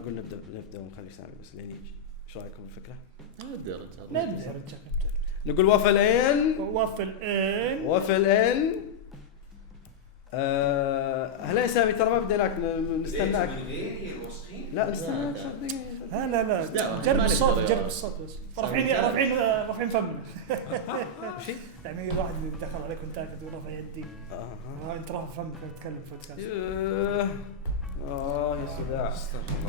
اقول نبدا ونخلي سامي بس لين يجي. ايش رايكم بالفكره؟ نبدا يا رجال. نقول وافلين هلا يا سامي ترى ما بديناك نستناك. لا نستناك. لا جرب الصوت بس رافعين فم شيء يعني واحد دخل عليك وانت قاعد ورافع يدي انت رافع فمك تتكلم في بودكاست يا صداع.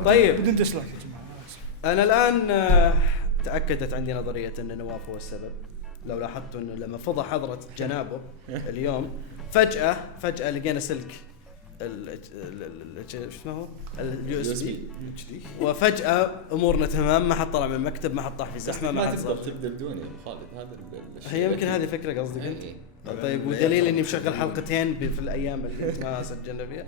طيب بدون تسلك يا جماعه. انا الان تاكدت عندي نظريه ان نواف هو السبب. لو لاحظتوا انه لما فضى حضرة جنابه اليوم فجأة لقينا سلك شو اسمه هو USB وفجأة امورنا تمام. ما حد طلع من المكتب، ما حد طاح في زحمه، ما حد تبدا بدون يا خالد. هذا هي يمكن هذه فكره قصدك انت. طيب ودليل اني مشغل حلقتين في الايام اللي ما سجلنا فيها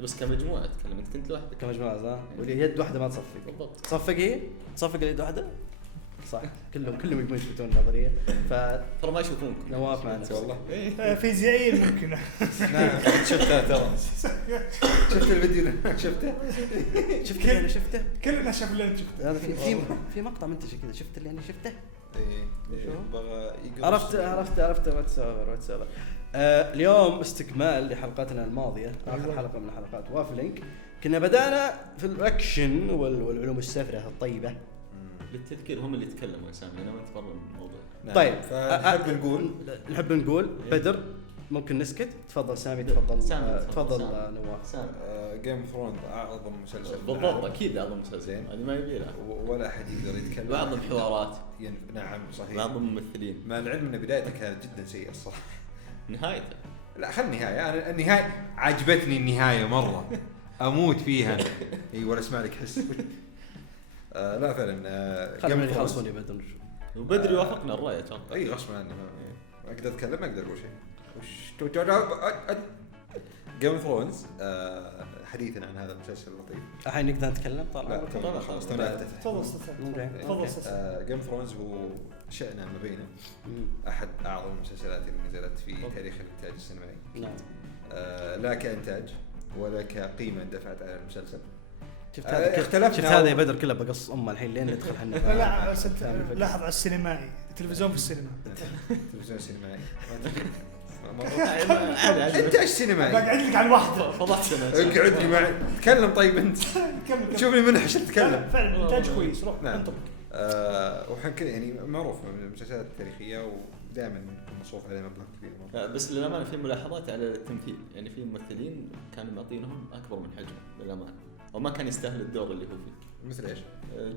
بس كمجموعه اتكلم. انت كنت لوحدك كمجموعه صح؟ واللي يد واحده ما تصفق بالضبط. تصفق اليد واحده صح. كلهم يبون يثبتون النظريه. ترى ما يشوفونك نواف معنا والله فيزيائيا ممكن. نعم شفتها ترى. شفت الفيديو شفته كلنا شاف اللي انت شفته. هذا في مقطع منتشر كذا. شفت اللي انا شفته بغى عرفت واتساب. اليوم استكمال لحلقتنا الماضيه. اخر حلقه من حلقات وافلينك كنا بدأنا في الاكشن والعلوم السافره الطيبه. للتذكير هم اللي يتكلموا يا سامي. انا ما اتفرج من الموضوع. طيب نحب نقول بدر ممكن نسكت. تفضل سامي. تفضل نواف. جيم اوف ثرونز اعظم مسلسل بالضبط. اكيد اعظم مسلسل. هذه ما يبي له ولا احد يقدر يتكلم. بعض الحوارات نعم صحيح. بعض الممثلين مع العلم ان بدايته كانت جدا سيئه الصراحه. نهايته لا خل النهايه. انا النهايه عجبتني النهايه مره اموت فيها. اي ولا اسمع لك حس. لا فعلا خلينا نخلصون يا بدر. وبدري وافقنا الرأي اتوقع. اي غصب عني ما اقدر اتكلم، ما اقدر اقول شيء. جيم اوف ثرونز حديثا عن هذا المسلسل اللطيف. الحين نقدر نتكلم طبعا. خلاص تفضل. جيم اوف ثرونز هو شأنه ما بينه احد اعظم المسلسلات اللي نزلت في تاريخ الانتاج السينمائي. نعم. لا كإنتاج ولا كقيمة دفعت على المسلسل. شفت هذا يا بدر كله بقص الحين لين ندخل حنا. لا لاحظ على السينمائي التلفزيون في السينما. تلفزيون سينمائي. انت ايش سينمائي؟ بقعد لك على واحده فضحتنا. اقعد لي معي تكلم. طيب انت شوفني منحش تتكلم. فعلا انتاج كويس. روح انطلق. وحن كذا يعني معروف من المسلسلات التاريخيه ودائما مصروف عليه مبلغ كبير. بس للأمانة في ملاحظات على التمثيل. يعني في ممثلين كانوا معطينهم أكبر من حجمه للأمانة وما كان يستاهل الدور اللي هو فيه. مثل إيش؟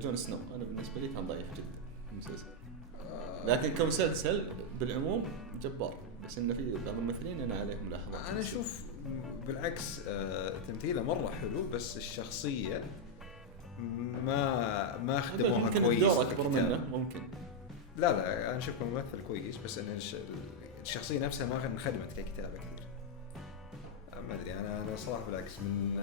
جون سنو أنا بالنسبة لي كان ضعيف جدا المسلسل. لكن كمسلسل بالعموم جبار. بس إنه في بعض الممثلين أنا عليهم ملاحظات. أنا أشوف بالعكس تمثيله مرة حلو بس الشخصية ما خدموها كويس. الدور أكبر منه ممكن. لا أنا أشوفه ممثل كويس بس إن الشخصية نفسها ما خدمت ككتابة كثير. ما أدري أنا صراحة بالعكس من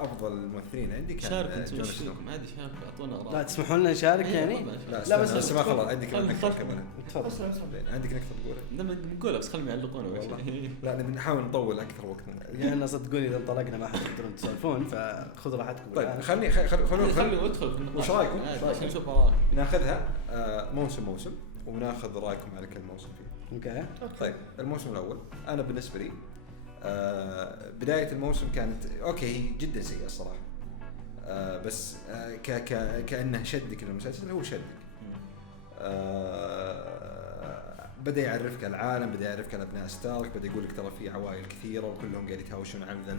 أفضل الممثلين عندي كان جون سنو. ما أدري شارك أعطونا رأي. لا تسمحوا لنا نشارك يعني؟ لا بس ما خلاص عندك نكتة كمان. تفضل. عندك نكتة تقولها؟ لما نقولها بس خلهم يعلقون أول شيء. لا نبي نحاول نطول أكثر وقت ممكن. يعني صدقوني إذا انطلقنا ما حد تقدرون تسولفون فخذوا راحتكم. طيب خلوا ادخل في النقاش. وش رأيكم؟ عشان نشوف آراء. ناخذها موسم وناخذ رأيكم على كل موسم فيه. اوكي. طيب الموسم الأول أنا بالنسبة لي بداية الموسم كانت أوكي جدا سيئة الصراحة. بس كأنه شدك للمسلسل هو شدك. بدأ يعرفك العالم، بدأ يعرفك على أبناء ستارك، بدأ يقولك ترى في عوائل كثيرة وكلهم قاعد يتهاوشون عن ذا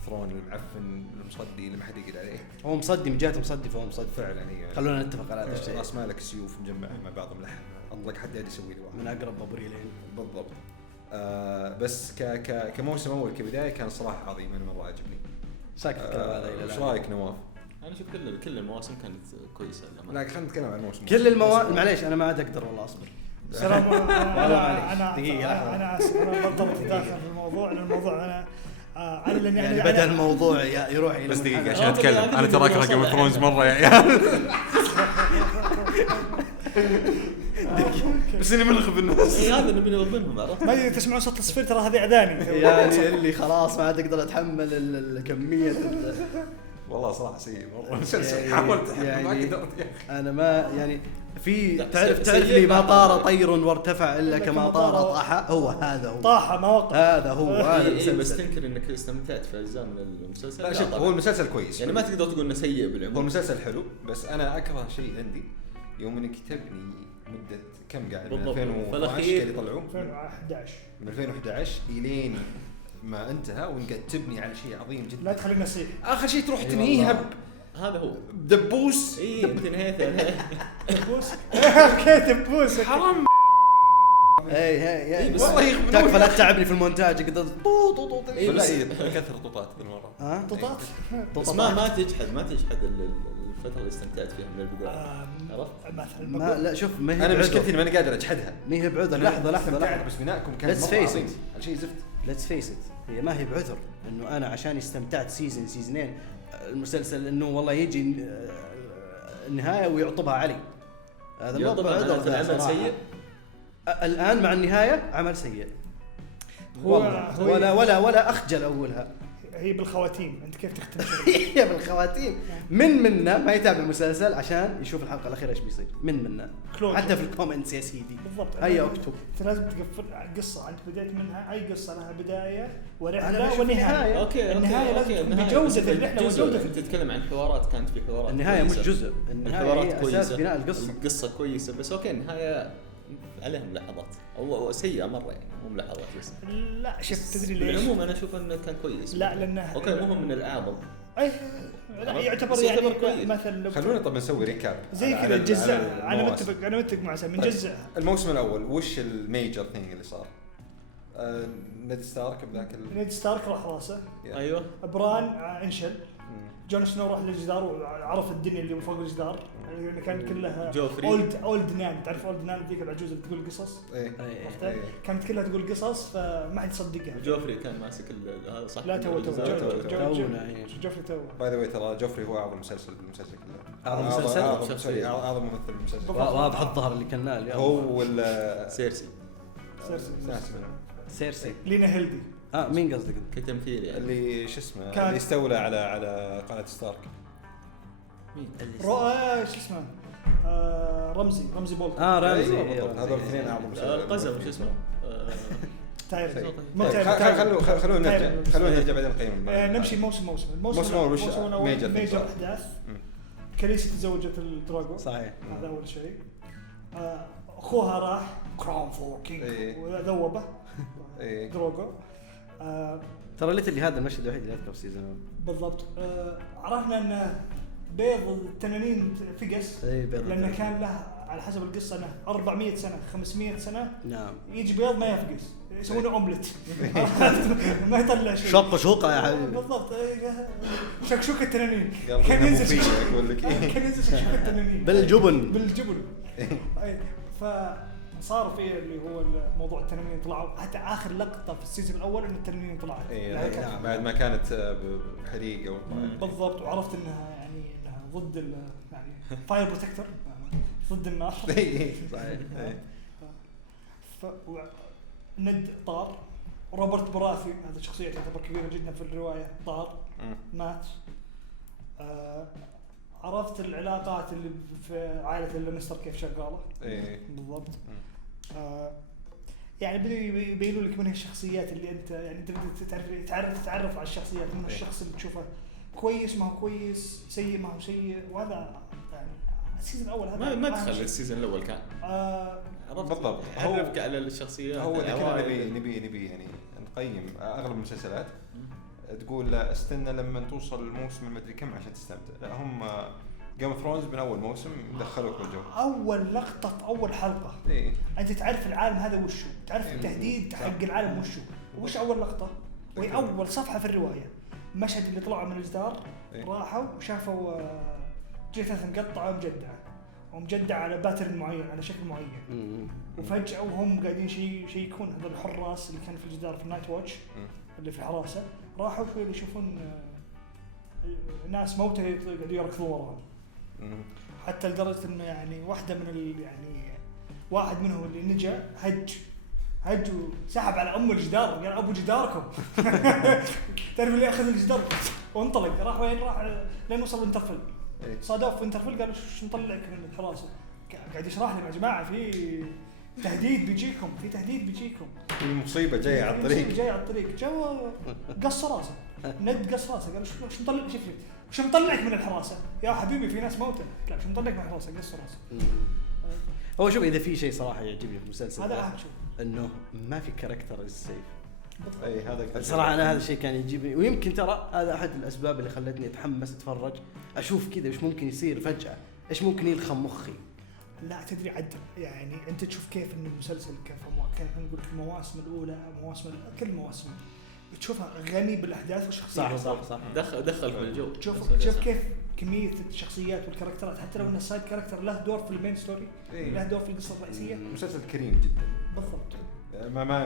الثرون المعفن المصدي اللي ما حد يقدر عليه. هو مصدي من جهة مصدي فهو مصدي فعلا. هي خلونا نتفق على هذا الشيء. راس مالك سيوف مجمعة مع بعضهم لحم أطلق حد قاعد يسوي له من أقرب أبريلين بالضبط. بس كموسم أول كبداية كان صراحة عظيم. أنا مرة عجبني. ساكت الكلام هذا إلى الآن. إيش رأيك نواف؟ أنا شوف كل المواسم كانت كويسة. لا خلينا نتكلم عن الموسم. كل معليش أنا ما عاد أقدر والله أصبر. سلام. أنا آسف أنا بضبط داخل في الموضوع. الموضوع أنا يعني بدأ الموضوع يروح إلى بس دقيقة عشان أتكلم. أنا ترى أكره جيم اوف ثرونز مرة يا عيال. بس إني منخب الناس. هذا نبي نضمنهم عرفت. ما تسمعون صوت التصفير ترى هذه إعداني. يعني اللي خلاص ما عاد أقدر أتحمل الكمية. والله صراحه سيء مره المسلسل. حاولت ما قدرت يا اخي. انا ما يعني في تعرف لي ما طار طير وارتفع الا كما طار طاح. هو هذا هو طاح ما وقع. هذا هو هذا المسلسل. بس تنكر انك استمتعت في اجزاء من المسلسل؟ لا شوف، هو المسلسل كويس يعني ما تقدر تقول انه سيء بالعموم. هو المسلسل حلو، بس انا اكره شيء عندي يوم انك تبني مده كم قاعد من 2012 كان يطلعوه 2011 من 2011 الين ما انتهى، وانك تبني على شيء عظيم جدا. لا تخلينا نسيح. اخر شيء تروح تنهيها هذا هو دبوس. اي تنهيته دبوس. اوكي دبوس حرام. اي والله تكفى لا تتعبني في المونتاج قد طوط. لا كثر طوطات بالمره. طوطات. بس ما تجحد الفتره اللي استمتعت فيها من البدايه. عرفت مثلا لا شوف ما هي انا مشكلتي اني ماني قادر اجحدها. ما هي بعذر. لحظه بس بناءكم كان Let's مره face عظيم. it. الشيء زفت. Let's face it. هي ما هي بعذر انه انا عشان استمتعت سيزنين المسلسل انه والله يجي النهايه ويعطبها علي. هذا مو بعذر. العمل سيء الان مع النهايه عمل سيء والله ولا اخجل اولها. هي بالخواتيم. انت كيف تختم هي بالخواتيم. منا ما يتابع المسلسل عشان يشوف الحلقه الاخيره ايش بيصير. منا حتى في الكومنتس يا سيدي بالضبط. هيا اكتب. انت لازم تقفل قصه انت بديت منها. اي قصه لها بدايه أنا ورحله بشوف ونهايه. اوكي النهايه لازم تكون بجوده الرحله وجوده. انت تتكلم عن حوارات، كانت في حوارات النهايه مش كويسة. جزء. النهايه الحوارات هي كويسة. اساس بناء القصه. القصه كويسه بس اوكي النهايه عليها ملاحظات او سيئه مره يعني مو ملاحظات بس. لا شوف تدري ليش؟ بالعموم انا اشوف انه كان كويس. لا لانه اوكي مو من الاعظم. اي لا يعتبر بس يعني يعتبر كويس. مثلا خلونا طب نسوي ريكاب زي كذا الجزء. انا متفق مع سامي. نجزء الموسم الاول. وش الميجر ثينج اللي صار؟ نيد ستارك بذاك نيد ستارك راح راسه. ايوه بران انشل. جون سنو راح للجدار وعرف الدنيا اللي فوق الجدار اللي كانت كلها اولد نان. تعرف اولد نان ذيك العجوز اللي تقول قصص. ايه كانت كلها تقول قصص فما حد يصدقها. جوفري كان ماسك هذا صح. لا تو جوفري تو. باي ذا واي ترى جوفري هو اعظم مسلسل بالمسلسل كله. اعظم ممثل بالمسلسل. واضح الظهر اللي كنا اليوم. هو ولا سيرسي لينا هيلدي. مين قصدك كتمثيل يعني اللي شو اسمه اللي استولى على قناة ستارك. مين شو اسمه رمزي بولت. رمزي. هذول الاثنين اعظم. القزم شو اسمه خلونا نرجع بعدين نقيم. نمشي موسم ميجر احداث. كاليسي تزوجت الدراغو. صحيح. هذا اول شيء. اخوها راح كراون فور كينج وذوبه دراغو. ترى ليتلي هذا المشهد الوحيد اللي اذكره في سيزون بالضبط. عرفنا ان بيض التنانين فقس لانه كان له على حسب القصه انه 400 سنه 500 سنه. نعم. يجي بيض ما يفقس يسوونه اومليت. ما يطلع شيء. شقه يا حبيبي. بالضبط. شكشوكه التنانين. كان ينزل شكشوكه التنانين بالجبن. فصار في اللي هو موضوع التنانين طلعوا. حتى اخر لقطه في السيزون الاول ان التنانين طلعت. بعد ما كانت بحريقه. بالضبط. وعرفت انها يعني انها ضد يعني فاير بروتكتور ضد النار. صحيح. ند طار. روبرت براثي هذا شخصية تعتبر كبيرة جدا في الرواية طار مات. عرفت العلاقات اللي في عائلة اللانستر كيف شغالة. بالضبط. يعني بدوا يبينوا لك من هي الشخصيات اللي انت يعني انت بدك تتعرف على الشخصيات. من الشخص اللي تشوفه كويس ما هو كويس، سيء ما هو سيء. وهذا يعني السيزون الاول هذا ما دخل السيزون الاول كان بالضبط. عرفك على الشخصيات. هو نبي يعني نقيم اغلب المسلسلات. تقول لا استنى لما توصل الموسم المدري كم عشان تستمتع. لا هم جيم اوف ثرونز من اول موسم دخلوك بالجو. اول لقطه اول حلقه انت تعرف العالم هذا وشو، تعرف التهديد حق العالم وشو. وش اول لقطه وهي اول صفحه في الروايه. مشهد اللي طلعوا من الجدار راحوا وشافوا جثث مقطعه ومجدعه على باترن معين على شكل معين. وفجاه وهم قاعدين يكون هذول الحراس اللي كانوا في الجدار في النايت واتش اللي في الحراسه راحوا شوي يشوفون ناس موتى قاعدين يركضوا وراهم. حتى لدرجه انه يعني واحده من يعني واحد منهم اللي نجا هج هجوا سحب على الجدار، قال ابو جداركم. تعرف اللي اخذ الجدار وانطلق، راح وين؟ راح لين وصل انترفل. صادف في انترفل قالوا شو نطلعك من الحراسه. قاعد يشرح لهم يا جماعه في تهديد بيجيكم، في تهديد بيجيكم، المصيبه جايه على الطريق، جاي على الطريق. جو قص راسه، ند قص راسه، قال شو نطلع، شو مطلعك من الحراسه يا حبيبي، في ناس موتى. لا شو مطلعك من الحراسه، قص راسه. هو شوف اذا في شيء صراحه يعجبني في المسلسل هذا اهم شيء، انه ما في كاركتر السيف. اي هذا صراحه انا هذا الشيء كان يجيبني، ويمكن ترى هذا احد الاسباب اللي خلتني اتحمس اتفرج، اشوف كذا ايش ممكن يصير فجاه، ايش ممكن يلخم مخي. لا تدري عد يعني انت تشوف كيف ان المسلسل كان نقول المواسم الاولى، كل المواسم تشوفها غني بالاحداث والشخصيات. صح دخل في الجو. شوف كيف كميه الشخصيات والكاركترات، حتى لو ان السايد كاركتر له دور في المين ستوري، له دور في القصه الرئيسيه. مسلسل كريم جدا بالضبط،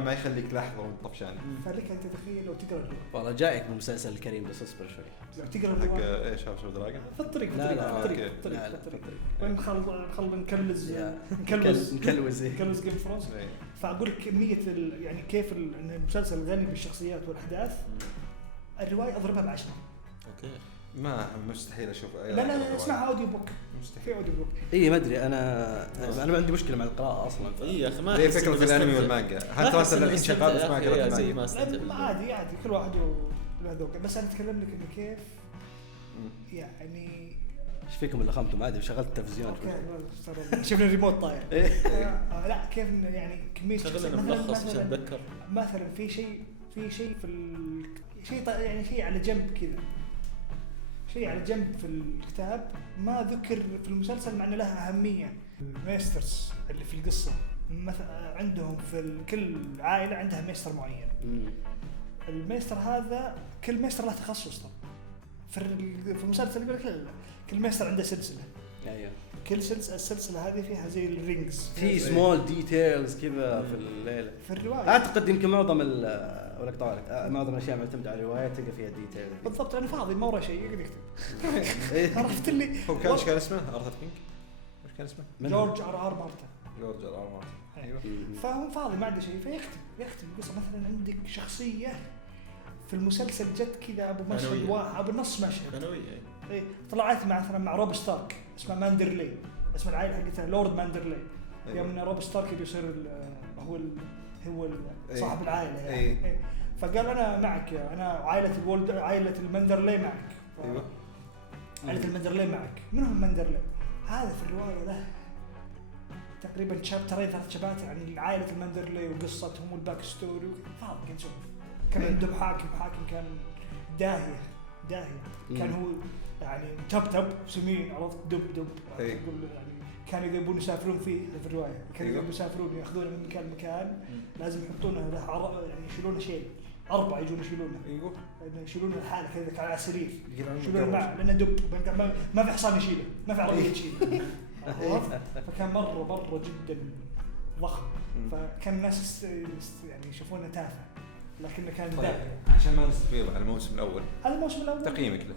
ما يخليك لحظه وانت طفشان. فلك انت تخيل لو تقرا الروايه. والله جايك بالمسلسل الكريم بس اصبر شوي. لو تقرا الروايه ايش هاوس اوف دراجون في الطريق، في الطريق وين نكلوز جيم اوف ثرونز. فاقول لك كميه يعني كيف ان المسلسل غني بالشخصيات والاحداث. الروايه اضربها ب10. اوكي ما مستحيل اشوف. لا اسمعها اوديو بوك، في اوديو بوك. اي ما ادري، انا ما عندي مشكله مع القراءه اصلا. اي يا اخي ما هي فكره في الانمي والمانجا، حتى انت الحين شغال بس ما قرأت زي المانجا. ما عادي كل واحد له ذوقه، بس انا اتكلم لك انه كيف يعني ايش فيكم اللي خمتوا ما ادري شغلت التلفزيون. شفنا الريموت طاير. لا كيف يعني كميه مثلا في شيء يعني شيء على جنب كذا، شيء على جنب في الكتاب ما ذكر في المسلسل، مع انه لها اهميه. الماسترز اللي في القصه مثلا عندهم في كل عائله عندها ماستر معين. الماستر هذا كل ماستر له تخصص. طبعا في المسلسل يقول لك لا كل ماستر عنده سلسله. ايوه كل السلسله هذه فيها زي الرينجز، في سمول ديتيلز كذا في الليله. في الروايه اعتقد يمكن معظم معظم الاشياء معتمده على الروايات تلقى فيها ديتيل. بالضبط، انا فاضي ما ورا شيء يقعد يكتب. عرفت اللي هو كان اسمه ارثر كينج، ايش كان اسمه؟ جورج ار مارتن. ايوه فهو فاضي ما عنده شيء فيكتب قصه. مثلا عندك شخصيه في المسلسل جت كذا ابو مشهد واحد، ابو نص مشهد اي طلعت مثلا مع روب ستارك اسمه ماندرلي، اسم العائله حقتها لورد ماندرلي. يوم ان روب ستارك بيصير هو صاحب العائله يعني. فقال انا معك انا عائله الماندرلي معك. ايوه عائله الماندرلي معك. من هم الماندرلي؟ هذا في الروايه له تقريبا شابترين 3 شباتر عن عائله الماندرلي وقصتهم والباك ستوري. فاضي نشوف. كان عندهم حاكم كان داهيه كان هو يعني تب سمين، عرفت دب يقول يعني كانوا يبون يسافرون فيه في الروايه، كانوا يبون يسافرون ياخذونه من مكان لمكان، لازم يحطونه له يعني يشيلونه شيل 4 يجون يشيلونه. ايوه يشيلونه الحاله كذا على سرير يشيلونه معه لانه دب ما في حصان يشيله، ما في عربيه تشيله. فكان مره جدا ضخم، فكان الناس يعني يشوفونه تافه لكنه كان دافع. عشان ما نستفيض على الموسم الاول. تقييمك له؟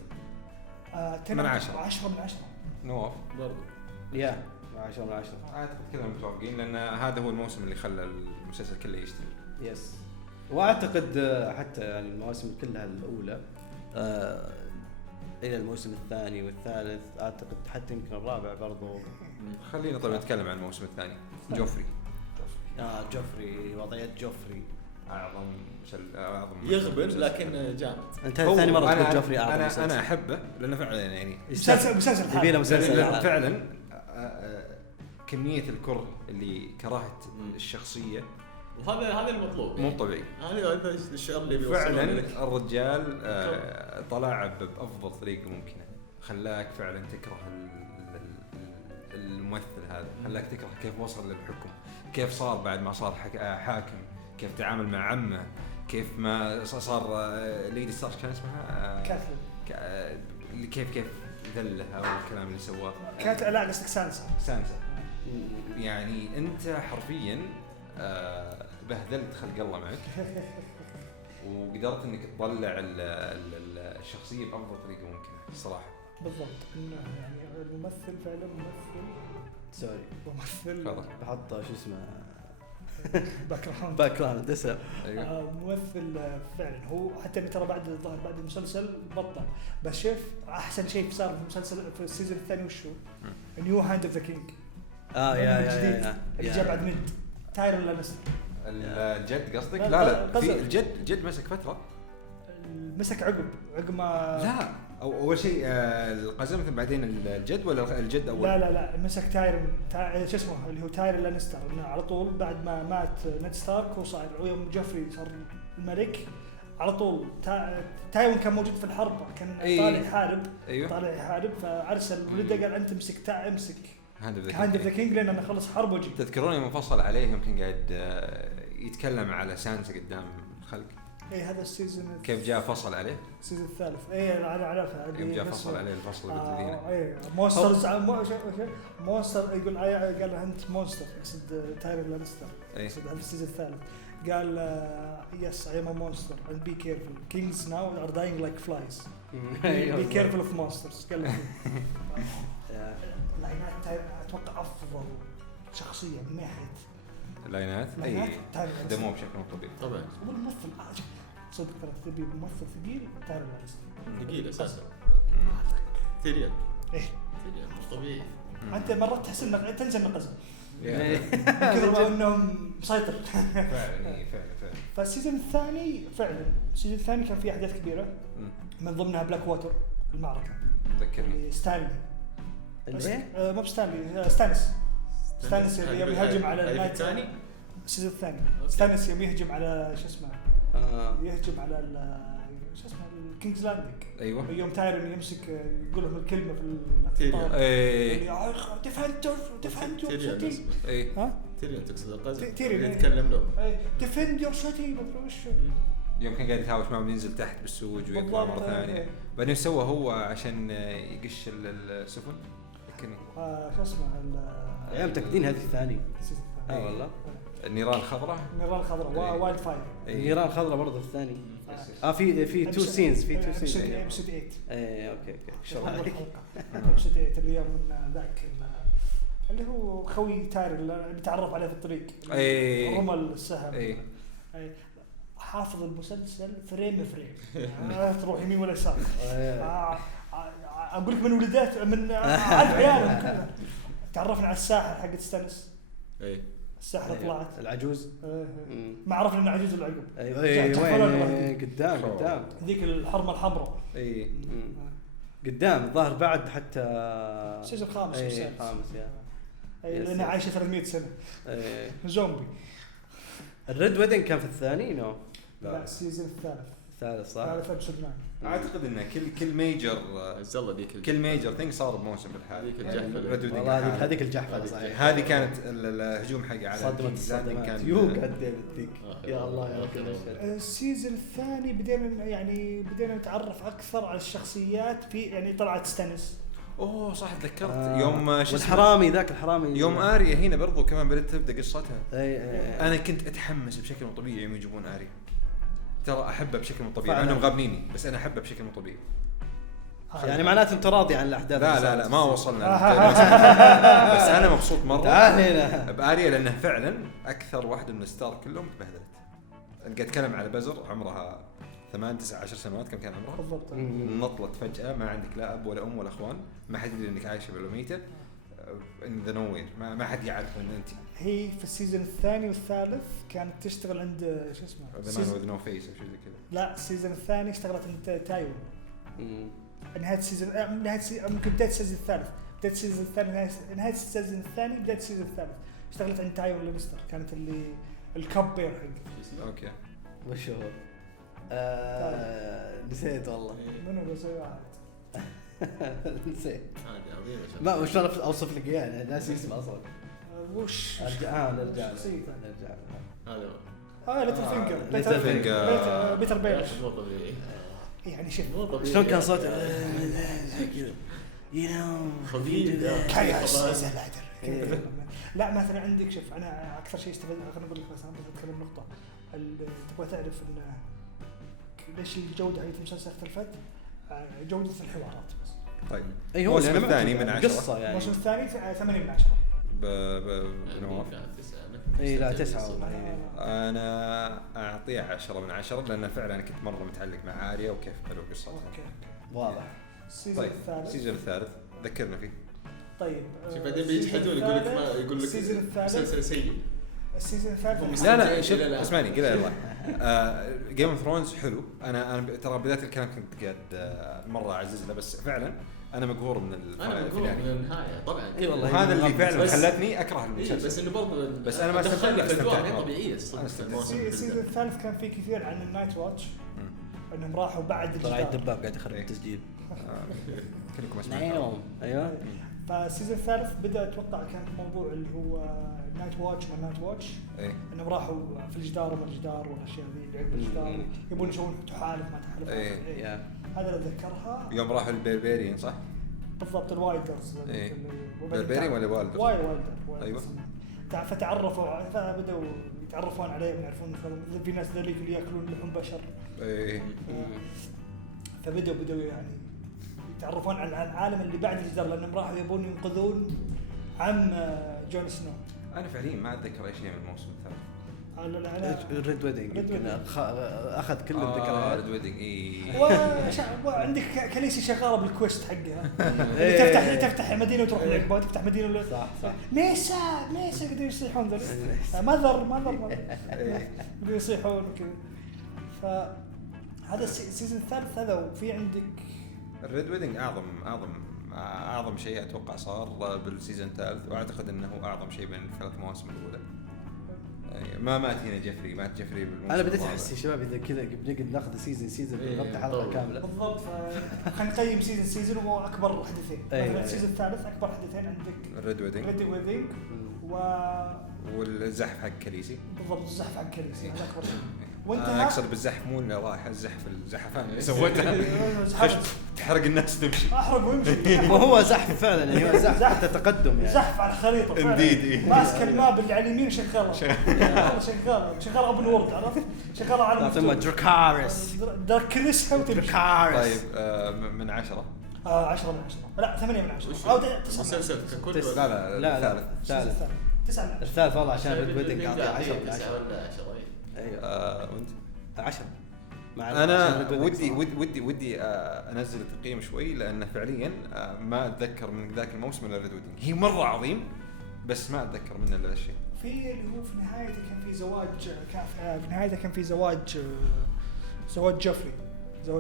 من 10 من 10. نواف برضو 10 من 10. اعتقد كذا متوافقين، لان هذا هو الموسم اللي خلى المسلسل كله يشتغل. يس، واعتقد حتى يعني المواسم كلها الاولى الى الموسم الثاني والثالث، اعتقد حتى يمكن الرابع برضو. خلينا طيب نتكلم عن الموسم الثاني. جوفري وضعية جوفري اعظم يغبن لكن جامد. انت ثاني مره تقول جوفري اعظم. انا احبه لانه فعلا يعني مسلسل يبينا مسلسل فعلا. كميه الكره اللي كرهت الشخصيه، وهذا المطلوب مو طبيعي. هذا الشعور اللي فعلا الرجال طلع بافضل طريقه ممكنه، خلاك فعلا تكره الممثل هذا، خلاك تكره كيف وصل للحكم، كيف صار بعد ما صار حاكم، كيف تعامل مع عمه، كيف ما صار ليدي ستارك كان اسمها كاثلين، كيف ذلها والكلام اللي سواه. لا قصدك سانسا. يعني انت حرفيا بهدلت خلق الله معك وقدرت انك تطلع الشخصيه بافضل طريقه ممكنه الصراحه. بالضبط، انه يعني الممثل فعلا ممثل بحط شو اسمه باك جراوند دسم. ممثل فعلا هو، حتى ترى بعد الظاهر بعد المسلسل بطل. بس شوف احسن شيء صار في المسلسل في السيزون الثاني وشو نيو هاند اوف ذا كينج. يا اللي جاب بعد ميد تايرون لانستر. الجد قصدك؟ لا في الجد مسك فتره، مسك عقب ما لا اول شيء القزم بعدين الجد ولا الجد اول؟ لا مسك تايرون شو اسمه اللي هو تايرون لانستر على طول بعد ما مات نيد ستارك وصار يوم جوفري صار الملك على طول. تايرون كان موجود في الحرب، كان طالع يحارب. أيوه. طالع يحارب فارسل ولده قال انت امسك هاند اوف ذا كينج لين انا اخلص حرب واجي. تذكروني منفصل عليه يمكن قاعد يتكلم على سانسا قدام الخلق. هذا السيزون كيف جاء فصل عليه السيزون الثالث. انا عارفها كيف جاء فصل عليه الفصل بالذين. مونسترز مونستر يقول قال انت مونستر يقصد تايرون لانستر يقصد هذا السيزون الثالث. قال yes I am a monster and be careful kings now are dying like flies be careful of monsters. قال له لاينات اتوقع افضل شخصيه من ناحيه اللاينات دموه بشكل مو طبيعي طبعا. والممثل صدق ترى تبي ممثل ثقيل تايرون لانستر ثقيل اساسا. تيريون تيريون مش طبيعي. انت مرات تحس انك تنسى القزم كثر انهم مسيطر. فعلا. فالسيزون الثاني فعلا السيزون الثاني كان فيه احداث كبيره من ضمنها بلاك ووتر المعركه. تذكرني ستانلي اللي مو ستانلي ستانس يوم يهجم على النايت الثاني. السيزون الثاني ستانس يوم يهجم على شو اسمه يهجم على شو اسمه الكينجز لاندنج. ايوه يوم تايرون يمسك يقول لهم الكلمه في الخطاب ديفندر تيريون تقصد القزم تيريون يتكلم له ديفند يور سيتي ما وش يوم كان قاعد يتهاوش معه ينزل تحت بالسوج ويطلع مره ثانيه. بعدين سوى هو عشان يقش السفن. لكن شو اسمه ايام تكدين هذه الثانيه. والله النيران الخضراء وايلد فاير. النيران الخضراء برضه الثاني. في 2 سينز في 2 سينز. ابسود 8 اوكي ابسود 8 اللي يوم ذاك اللي هو خوي تايرون اللي بيتعرف عليه في الطريق رمل السهم. حافظ المسلسل فريم تروح يمين ولا يسار. اقول لك من ولدات من عيالهم كلها. تعرفنا على الساحر حق ستانس. الساحر طلعت العجوز. ما عرفنا انه عجوز العقب. وين قدام ذيك الحرمه الحمراء. قدام الظاهر بعد حتى السيزون الخامس يا لانها عايشه 300 سنه زومبي. الريد ويدنج كان في الثاني لا السيزون الثالث صح. ثالث ابسود 9. اعتقد ان كل ميجر الزله ذيك كل ميجر ثينج صار بموسم بالحال. والله هذيك الجحفه صحيح. هذه كانت الهجوم حق على صدمه كان قد ذيك يا الله يا رب. السيزون الثاني بدينا نتعرف اكثر على الشخصيات في يعني طلعت ستانس. اوه صح تذكرت يوم والحرامي ذاك الحرامي يوم آريا هنا برضو كمان بدأت تبدأ قصتها. أي. انا كنت اتحمس بشكل مو طبيعي يوم يجيبون آريا. ترى احبه بشكل مو طبيعي انهم غابنيني بس انا احبه بشكل مو طبيعي. يعني معناته انت راضي عن الاحداث؟ لا ما وصلنا بس انا مبسوط مره بآريا لانه فعلا اكثر واحده من الستار كلهم تبهدلت. انا قاعد اتكلم على بزر عمرها 8 9 10 سنوات. كم كان عمرها بالضبط؟ نطلت فجأة ما عندك لا أب ولا أم ولا أخوان. ما حد يدري إنك عايشة ولا ميتة in the nowhere. ما حد يعرف إن أنت. هي في السيزون الثاني والثالث كانت تشتغل عند شو اسمه The Man with No Face أو شيء زي كذا. لا السيزون الثاني اشتغلت عند تايوان. نهاية السيزون ممكن بداية السيزون الثالث. بداية السيزون الثاني نهاية السيزون الثاني بداية السيزون الثالث اشتغلت عند تايوان لانستر. كانت اللي الكاب بير حق. أوكي. وش هو؟ نسيت والله. منو بسوي واحد؟ نسيت. هذه عظيمة. ما وش أنا أوصف لك إياه أنا ناسي اسمه أصلاً. وش؟ نرجع. هذا ليتل فينجر. بيتر بيل. يعني شوف شلون كان صوته لا مثلا عندك شوف انا اكثر شيء استفدت خليني اقول لك بس انا بتكلم نقطه تبغى تعرف ان ليش الجوده هي في المسلسل اختلفت. جوده الحوارات بس. طيب الموسم الثاني من 10 قصه يعني الموسم الثاني 8 من 10 بنواف اي لا 9 والله. انا اعطيه 10 من 10 لان فعلا كنت مره متعلق مع عارية وكيف حلو قصتها. واضح. طيب السيزون الثالث ذكرنا فيه. طيب شوف بعدين بيجحدون يقول لك ما يقول لك السيزون الثالث مسلسل سيء. السيزون الثالث لا شوف اسمعني قل الله. جيم اوف ثرونز حلو. انا ترى بدايه الكلام كنت قاعد مره اعزز له بس فعلا انا مقهور من النهايه طبعا. اي والله وهذا اللي فعلا خلتني اكره المسلسل. بس انه برضه بس انا ما استمتعت طبيعيه. السيزون الثالث كان فيه كثير عن النايت واتش انهم راحوا بعد طلع الدباب قاعد يخرب التسجيل. كلكم اسمعوا. ايوه. فالسيزون الثالث بدا اتوقع كان موضوع اللي هو نايت واتش ما نايت واتش انهم راحوا في الجدار وما الجدار والاشياء ذي لعبوا الجدار يبون يسوون تحالف ما تحالف. هذا اللي اتذكرها يوم راحوا البربريين صح؟ بالضبط الوايلدرز. بربريين ولا والدر؟ وايلدر. ايوه. فتعرفوا فبدأوا يتعرفون عليهم يعرفون في ناس ذلك اللي ياكلون لحوم بشر. فبدأوا يعني يتعرفون على العالم اللي بعد الجدار لأنهم راحوا يبون ينقذون عم جون سنو. أنا فعليا ما أتذكر أي شيء من الموسم الثالث. الريد ويدنج أخذ كل الذكريات. ريد ويدنج إيه. وعندك كاليسي شغالة بالكويست حقها. تفتح مدينة وتروح لعبة تفتح مدينة صح. ميسا قدروا يصيحون ذلك. ماذر قدروا يصيحون وكذا. فهذا السيزون الثالث هذا وفي عندك الريد ويدنج أعظم شيء أتوقع صار بالسيزون الثالث وأعتقد أنه أعظم شيء بين الثلاث مواسم الأولى. ما مات هنا جيفري بالموسم. أنا بديت أحس يا شباب إذا كذا بنقعد ناخذ سيزون بنغطي حلقة كاملة. بالضبط. خلينا نقيم سيزون وهو أكبر حدثين. مثلا السيزون الثالث أكبر حدثين عندك الريد ويدنج والزحف حق كاليسي. بالضبط الزحف حق كاليسي هذا أكبر شيء. أنا أقصد بالزحف مو إنه رايح الزحفان اللي سويتها تحرق الناس تمشي. أحرق ويمشي. وهو زحف فعلا يعني هو زحف تقدم يعني. زحف على الخريطة فعلا. ماسك الماب اللي على اليمين شغالة أبو الورد عرفت شغالة على ثم دراكاريس طيب من 10. 10 من 10 لا 8 من 10 أو 9 مسلسل ككل. لا الثالث 9 من 10 الثالث والله عشان ريد ويدنج أعطيه 10 من 10. ايوه وانت 10. انا ودي انزل التقييم شوي لان فعليا ما اتذكر من ذاك الموسم الا ريد ويدنج. هي مره عظيم بس ما اتذكر منه الا الشيء في اللي هو في نهايته كان في زواج في نهايته كان في زواج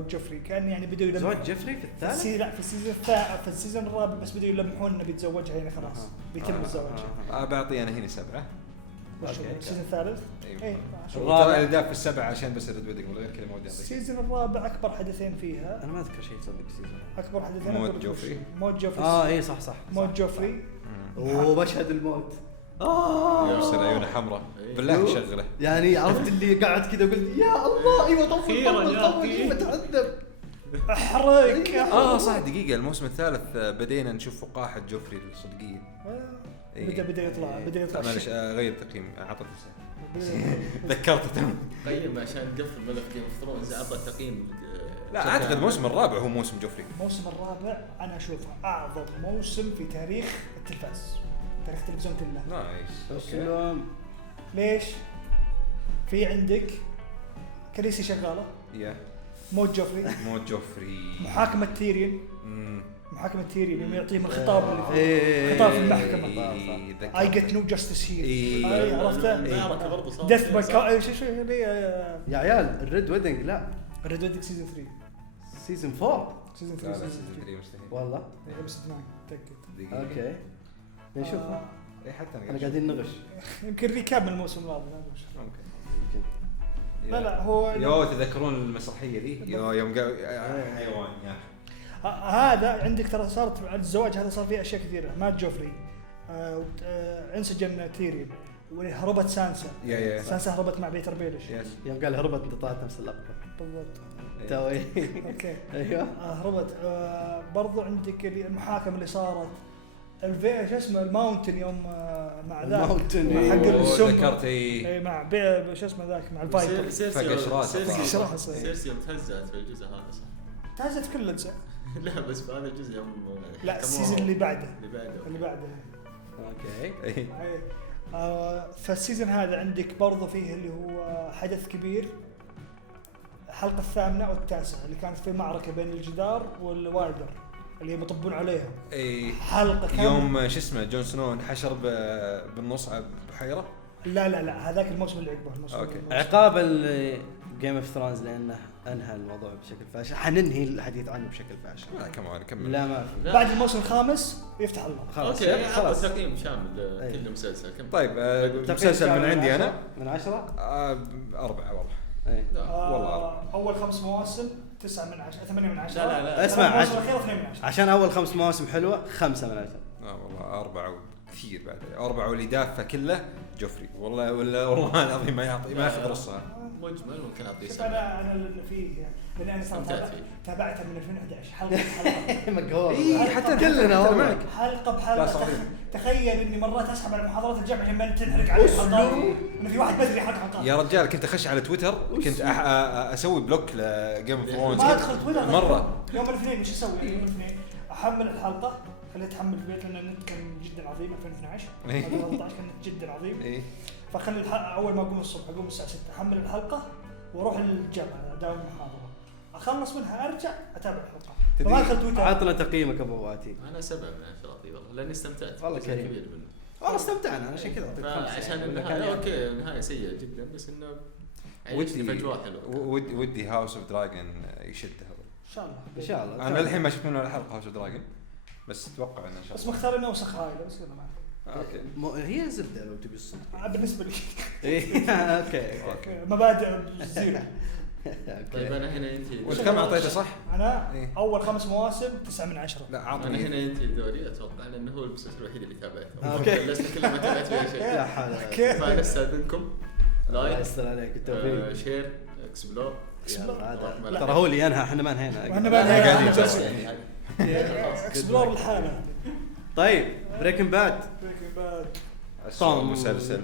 جوفري كان يعني بدوا يلمحون زواج جيفري في الثالث. لا في السيزون الرابع بس بدوا يلمحون انه بيتزوجها يعني خلاص بيتم الزواج. بعطي انا هنا 7. السيزون الثالث الرابع اللي داف في 7 عشان بس ريد ويدنج ولا غير كلمه ودي اعطيك. السيزون الرابع اكبر حدثين فيها انا ما اذكر شيء تصدق السيزون اكبر حدثين موت جوفري اي صح موت جوفري ومشهد الموت يرسل عيونه حمراء بالله شغله يعني عرفت اللي قاعد كذا قلت يا الله ايوه طول متعذب احرق صح دقيقه الموسم الثالث بدينا نشوف فقاحه جوفري الصدقيه بدا يطلع معلش غير تقييم اعطيته ذكرته تمام قيم عشان نقفل ملف جيم اوف ثرونز اعطى تقييم. لا اعتقد الموسم الرابع هو موسم جوفري. الموسم الرابع انا اشوفه اعظم موسم في تاريخ التلفاز تاريخ التلفزيون كله. نايس ليش في عندك كريسي شغاله موت جوفري محاكمه تيريون يوم يعطيهم الخطاب اللي في خطاب المحكمة I get no justice here. عرفته؟ death by يا عيال الريد ويدنج لا الريد ويدنج سيزون 3 سيزون 4 سيزون 3 والله episode 9 تأكد. اوكي نشوفها. حتى انا قاعدين نغش يمكن ريكاب من الموسم الماضي ممكن. لا هو تذكرون المسرحية ذي يوم حيوان هذا عندك ترى صارت الزواج هذا صار فيه اشياء كثيره. مات جوفري انسجن تيريون وهربت سانسا هربت مع بيتر بيلش يوم قال هربت انت طلعت نفس اللقطه بالضبط توي اوكي ايوه هربت. برضو عندك المحاكمه اللي صارت شو اسمه الماونتن يوم مع ذاك حق السم ذكرتي مع شو اسمه ذاك مع الفايبر سيرسي تهزت في الجزء هذا صح تهزت في كل اجزاء. لا بس في هذا الجزء يوم لا السيزون اللي بعده اوكي فالسيزن هذا عندك برضه فيه اللي هو حدث كبير، الحلقة 8 والتاسعة اللي كانت في معركة بين الجدار والوايدر اللي بيطبون عليها. اي حلقة كاملة. يوم شو اسمه جون سنو انحشر بالنص بحيرة. لا هذاك الموسم اللي عقبه الموسم أوكي. عقاب جيم اوف ثرونز لانه انهى الموضوع بشكل فاشل، حننهي الحديث عنه بشكل فاشل. لا كمان كمل. لا ما في. بعد الموسم الخامس يفتح الله. خلاص اوكي خلاص. تقييم شامل كل مسلسل كم؟ طيب مسلسل من عندي انا من 10 4 والله. اي والله اول 5 مواسم 9 من 10 8 من 10. لا اسمع الموسم الاخير 2 من 10 عشان اول 5 مواسم حلوه 5 من 10. والله 4 كثير بعد 4 واللي دافه كله جوفري والله والله العظيم ما ياخذ رصها. مجمل ممكن اعطيه شوف 7. انا اللي فيه يعني انا استمتعت فيه. تابعتها من 2011 حلقه بحلقه. مقهور اي حتى كلنا والله. حلقه لا بحلقه. صحيح. تخيل اني مرات اسحب على محاضرات الجامعه عشان ما تنحرق علي الحلقات انه في واحد بدري حلقه حلقات. يا رجال كنت اخش على تويتر كنت اسوي بلوك لجيم اوف ثرونز ما ادخل تويتر مره. يوم الاثنين ايش اسوي؟ يوم الاثنين احمل الحلقه، خليت اتحمل في البيت لان النت كان جدا عظيم 2012 2013 كان جدا عظيم. اي فخلي الحلقه اول ما اقوم الصبح اقوم الساعه 6 احمل الحلقه واروح الجامعه اداوم محاضره، اخلص منها ارجع اتابع الحلقه. فما ادخل تويتر. عطنا تقييمك ابو واتي. انا 7 من 10 اعطيه والله لاني استمتعت. والله كريم. كبير منه. والله استمتعنا عشان كذا اعطيك 5 عشان النهايه اوكي النهايه سيئه جدا بس انه ودي فجوه حلوه. ودي هاوس اوف دراجون يشدها ان شاء الله ان شاء الله. انا للحين ما شفت منه ولا حلقه هاوس اوف دراجون بس اتوقع انه ان شاء بس الله. مختار انه وسخ هاي بس يلا معك. اوكي هي زبده لو تبي الصدق. بالنسبه لي ايه اوكي مبادئ زيرو. طيب انا هنا ينتهي. وانت كم اعطيته صح؟ انا إيه. اول 5 مواسم 9 من 10. لا انا عطني هنا ينتهي دوري اتوقع لانه هو المسلسل الوحيد اللي تابعته. أوكي. لست كل ما تابعت فيه شيء. يا حول. فنستاذنكم الله لايك يستر عليك التوفيق. شير اكسبلور. هذا ترى هو اللي ينهى احنا ما انهينا. واحنا ما قاعدين نهينا. بس. اكسبلور الحالة. طيب بريكنج باد. طام مسلسل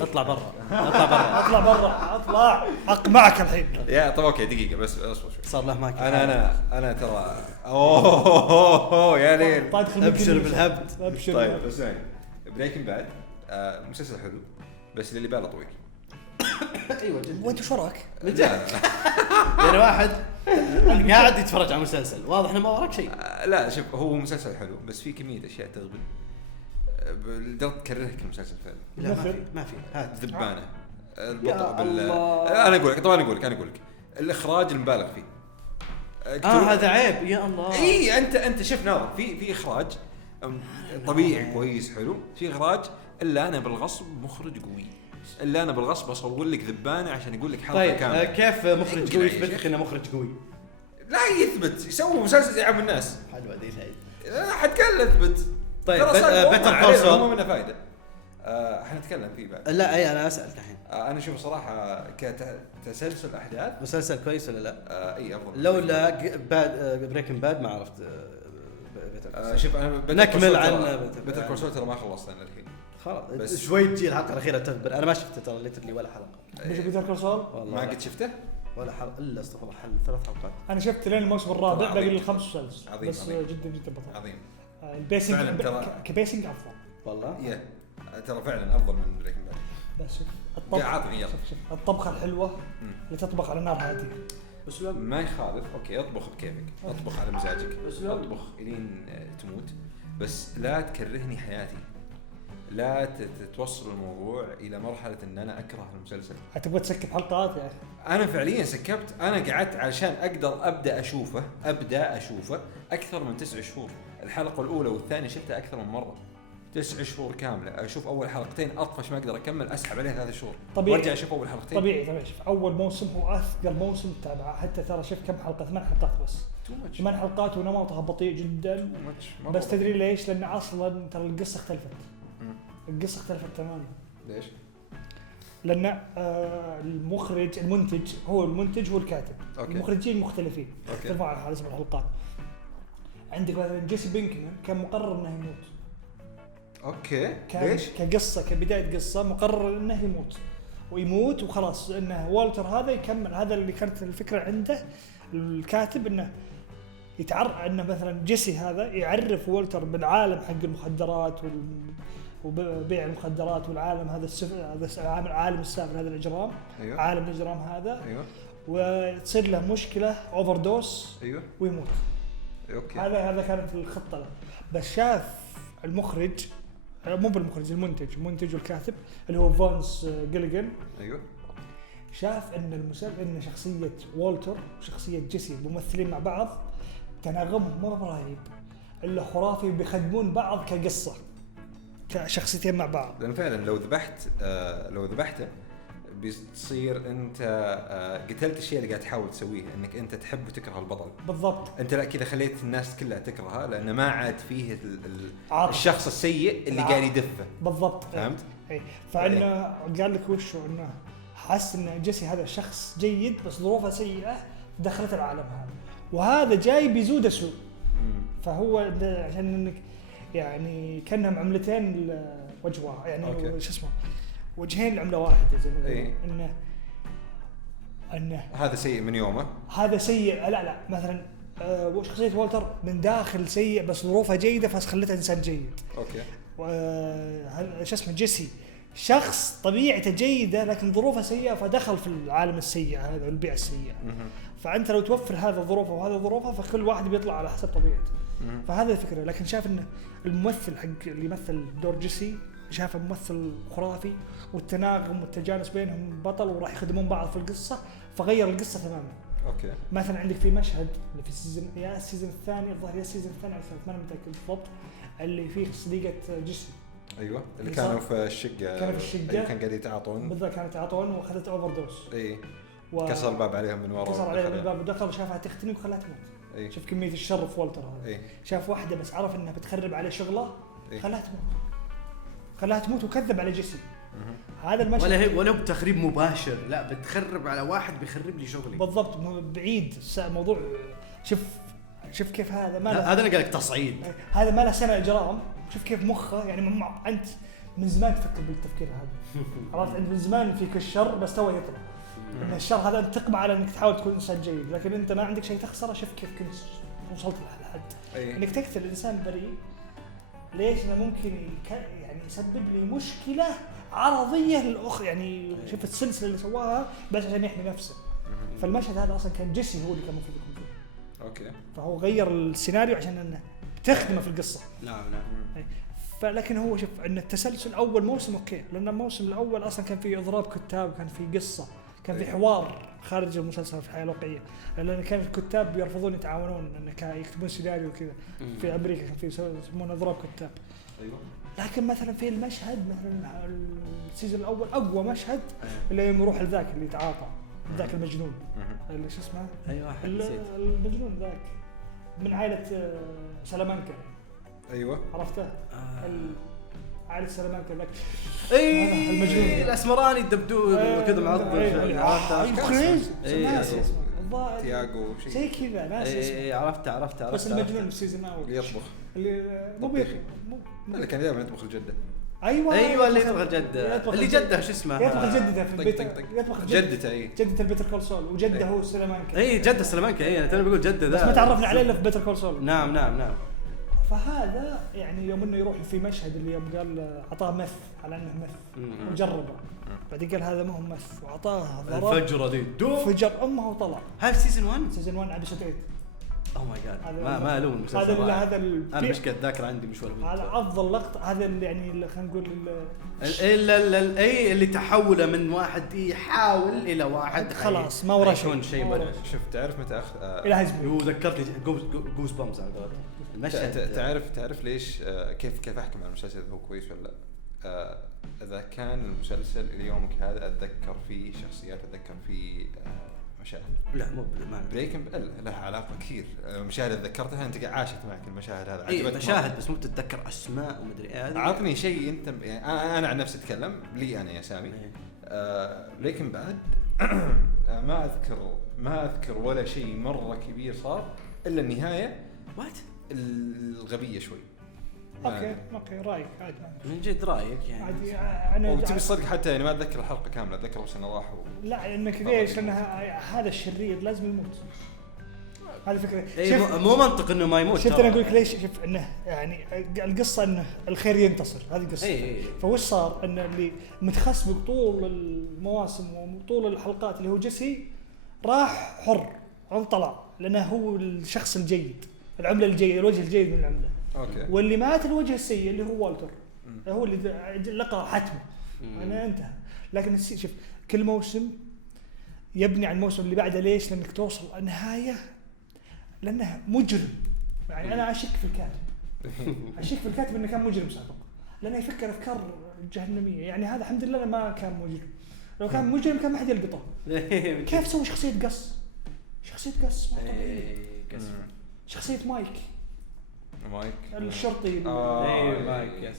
اطلع برا اطلع برا اطلع برا اطلع اقمعك الحين. يا طب اوكي دقيقه بس اصبر شوي. صار له ماكل. انا ترى اوه يا ليل. ابشر بالهبد. ابشر. طيب بس يعني بريكنج باد مسلسل حلو بس اللي باله طويل. ايوه جدا. وانت شو رايك؟ يعني واحد قاعد يتفرج على مسلسل واضح انه ما وراك شيء. لا شوف هو مسلسل حلو بس في كميه اشياء تغبن لدرجه تكرهك المسلسل فعلا. لا ما في هات ذبانه البطء بال الله. انا اقول لك طبعا اقول لك الاخراج المبالغ فيه. هذا عيب يا الله. اي انت شوف ناظر في اخراج طبيعي كويس حلو، في اخراج الا انا بالغصب مخرج قوي، الا انا بالغصب اصور لك ذبانه عشان يقول لك حلقه طيب كامله. كيف مخرج قوي يثبت لك انه مخرج قوي؟ لا يثبت يسوي مسلسل زي عم الناس. حلوه دي الهي. لا حتكلم يثبت. طيب بيتر كول سول ما منه فايده. حنتكلم فيه بعد. لا اي انا اسالك الحين. انا اشوف صراحه كتسلسل احداث مسلسل كويس ولا لا؟ اي افضل. لولا بريكنج باد ما عرفت شوف انا نكمل عن بيتر كول سول ترى ما خلصت انا الحين. خلاص بس شوي تجي الحلقه الاخيره تخبر. انا ما شفت ترى ليترلي ولا حلقه. مش بيتر كول سول؟ والله ما قد شفته ولا حلقه الا استغفر الله 3 حلقات. انا شفت لين الموسم الرابع عظيم. باقي لي 5 مسلسل عظيم، بس عظيم. جدا بطيء. عظيم. البيسنج فعلاً ترى. كبيسنج افضل. والله ترى فعلا افضل من بريكنج باد. بس شوف الطبخ عطني يلا. شوف الطبخه الحلوه اللي تطبخ على نار هاديه. بس ما يخالف اوكي اطبخ بكيفك، اطبخ على مزاجك، بس اطبخ الين تموت، بس لا تكرهني حياتي، لا توصل الموضوع الى مرحله ان انا اكره المسلسل. تبغى تسكب حلقات يا اخي؟ انا فعليا سكبت، انا قعدت علشان اقدر ابدا اشوفه اكثر من 9 شهور. الحلقه الاولى والثانيه شفتها اكثر من مره، 9 شهور كامله اشوف اول حلقتين اطفش ما اقدر اكمل، اسحب عليها 3 شهور وارجع اشوف اول حلقتين. طبيعي شوف اول موسم هو اثقل موسم تتابعه، حتى ترى شوف كم حلقه 8 حلقات بس 8 حلقات ونمطها بطيء جدا. بس تدري ليش؟ لان اصلا ترى القصه اختلفت. القصه اختلفت تماما. ليش؟ لان المنتج هو الكاتب. أوكي. المخرجين مختلفين يختلفون على حسب الحلقات. عندك مثلا جيسي بينكمان كان مقرر انه يموت. اوكي ليش؟ كقصه كبدايه قصه مقرر انه يموت وخلاص، انه والتر هذا يكمل. هذا اللي كانت الفكره عنده الكاتب، انه انه مثلا جيسي هذا يعرف والتر بالعالم حق المخدرات وبيع المخدرات والعالم هذا هذا عالم السافر هذا الإجرام. أيوة. عالم الإجرام هذا. أيوة. وتصير له مشكلة أوفر دوس. أيوة. ويموت. أوكي. هذا كانت الخطة له. بس شاف المخرج مو بالمخرج المنتج والكاتب اللي هو فونس جيليغان. أيوة. شاف ان شخصية والتر وشخصية جيسي ممثلين مع بعض تناغمهم مرة رهيب إلا خرافي بيخدمون بعض كقصة كشخصيتين مع بعض. لأن فعلا لو ذبحته بيصير أنت قتلت الشيء اللي قاعد تحاول تسويه إنك أنت تحب وتكره البطل. بالضبط. أنت لا كذا خليت الناس كلها تكرهها لأنه ما عاد فيه الشخص السيء اللي قاعد يدفه. بالضبط. فهمت؟ إيه. فإنه قال لك وشو إنه حس إن جيسي هذا شخص جيد بس ظروفه سيئة دخلت العالم هذا وهذا جاي بيزود سوء. فهو عشان إنك يعني كأنهم عملتين وجهها يعني شو اسمه وجهين لعملة واحدة زي ما يقولون. إنه هذا سيء من يومه. هذا سيء لا مثلا شخصية والتر من داخل سيء بس ظروفها جيدة فخلتها إنسان جيد. أوكي. شو اسمه جيسي شخص طبيعته جيدة لكن ظروفه سيئة فدخل في العالم السيء هذا والبيئة السيئة. فأنت لو توفر هذا ظروفه وهذا ظروفه فكل واحد بيطلع على حسب طبيعته. فهذا الفكرة. لكن شاف إن الممثل حق اللي يمثل دور جيسي شافه ممثل خرافي والتناغم والتجانس بينهم بطل وراح يخدمون بعض في القصة فغير القصة تماما. أوكي. مثلا عندك في مشهد اللي في السيزون الثاني الظاهر يا السيزون الثاني أو ما أنا متأكد بالضبط اللي فيه صديقة جيسي. ايوه اللي كانوا في الشقه. أيوة كان قاعد يتعاطون. بالضبط كانوا يتعاطون واخذت اوفر دوز. اي كسر الباب عليهم من ورا. كسر عليهم الباب ودخل وشافها تختنق وخلاها تموت. أي. شوف كميه الشر في والتر هذا. أي. شاف واحده بس عرف انها بتخرب عليه شغله خلاها تموت وكذب على جيسي. هذا المشهد ولا بتخريب مباشر لا بتخرب على واحد بيخرب لي شغلي. بالضبط بعيد موضوع. شوف كيف هذا ما هذا انا قال لك تصعيد. هذا ما له سنه اجرام. شوف كيف مخه يعني انت من زمان تفكر بالتفكير هذا. عرفت انت من زمان فيك الشر بس تو يطلع. ان الشر هذا انت تقمع على انك تحاول تكون انسان جيد لكن انت ما عندك شيء تخسره. شوف كيف كنت وصلت لهالحد انك تقتل انسان بريء. ليش؟ انه ممكن يعني يسبب لي مشكله عرضيه يعني شوف السلسله اللي سواها بس عشان يحمي نفسه. فالمشهد هذا اصلا كان جيسي هو اللي كان المفروض يكون فيه. اوكي. فهو غير السيناريو عشان انه تخدمه في القصه. نعم. فلكن هو شوف ان التسلسل اول موسم اوكي لان الموسم الاول اصلا كان فيه اضراب كتاب كان فيه قصه كان فيه حوار خارج المسلسل في الحياه الواقعيه لان كان الكتاب بيرفضون يتعاونون ان يكتبون سيناريو وكذا. في امريكا كان فيه يسمونه اضراب كتاب. ايوه. لكن مثلا في المشهد مثلا السيزون الاول اقوى مشهد اللي يوم يروح لذاك اللي يتعاطى ذاك المجنون اللي شو اسمه ايوه المجنون ذاك من عائله سلامانكا. ايوه عرفته عائله سلامانكا ذاك اي المجنون الاسمراني الدبدوب وكذا معضل. عرفته تياغو شيء زي كذا ناس اسمه. عرفته بس المجنون بالسيزون الاول اللي يطبخ اللي مو بيخي اللي كان دائما يطبخ الجده. ايوه اللي يطبخ الجده اللي جده شو اسمه يطبخ جدته في البيت يطبخ جدته اي جدة البيتر كول سول وجده هو سلامانكا. اي جده سلامانكا اي انا بقول جده ذا بس ما تعرفنا عليه الا في بيتر كول سول. نعم. فهذا يعني يوم انه يروح في مشهد اللي يوم قال اعطاه مث على انه مث وجربه بعدين قال هذا ما هو مث واعطاه ضرب الفجره دي فجر امه وطلع. هذا سيزون 1 عاد شتيت. اوه ماي جاد ما الوم المسلسل هذا انا مشكله الذاكره عندي مش ولا هذا افضل لقطه. هذا اللي يعني خلينا نقول اللي تحوله من واحد يحاول الى واحد خلاص ما وراه شيء. شوف تعرف متى الى هزمه ذكرتني جوز بامز على قولتك المشهد. تعرف ليش كيف احكم على المسلسل هو كويس ولا لا؟ اذا كان المسلسل اليومك هذا اتذكر فيه شخصيات اتذكر فيه مشاهد. لا مو بريكنج لها علاقه كثير. مشاهد ذكرتها انت عاشت معك المشاهد هذا. عجبتك مشاهد بس مو تتذكر اسماء ومدري ايه. عطني شيء انت يعني انا عن نفسي اتكلم لي انا يا سامي. بريكنج بعد ما اذكر ولا شيء مره كبير صار الا النهايه الغبيه شوي. اوكي رايك عادي من جد رايك يعني عادي. انا وتبي الصدق حتى يعني ما اتذكر الحلقه كامله اتذكر بس انه راح لا انك ليش لان هذا الشرير لازم يموت. هذه فكره. اي مو منطق انه ما يموت. شفت انا اقول لك ليش؟ شوف انه يعني القصه انه الخير ينتصر، هذه القصه. فوش صار؟ ان اللي متخصص بطول المواسم وطول الحلقات اللي هو جيسي راح حر انطلع، لانه هو الشخص الجيد، العمله الجيد، الوجه الجيد من العمله. اوكي. واللي مات الوجه السيء اللي هو والتر، هو اللي لقى حتمه. انا انتهى. لكن شوف كل موسم يبني على الموسم اللي بعده. ليش؟ لانك توصل النهايه لانه مجرم. يعني انا اشك في الكاتب انه كان مجرم سابق، لانه يفكر افكار جهنميه. يعني هذا الحمد لله ما كان مجرم. لو كان مجرم كان ما حد يلقطه. كيف سوى شخصيه قص ما طبيعيه. شخصيه مايك الشرطي. مايك يس.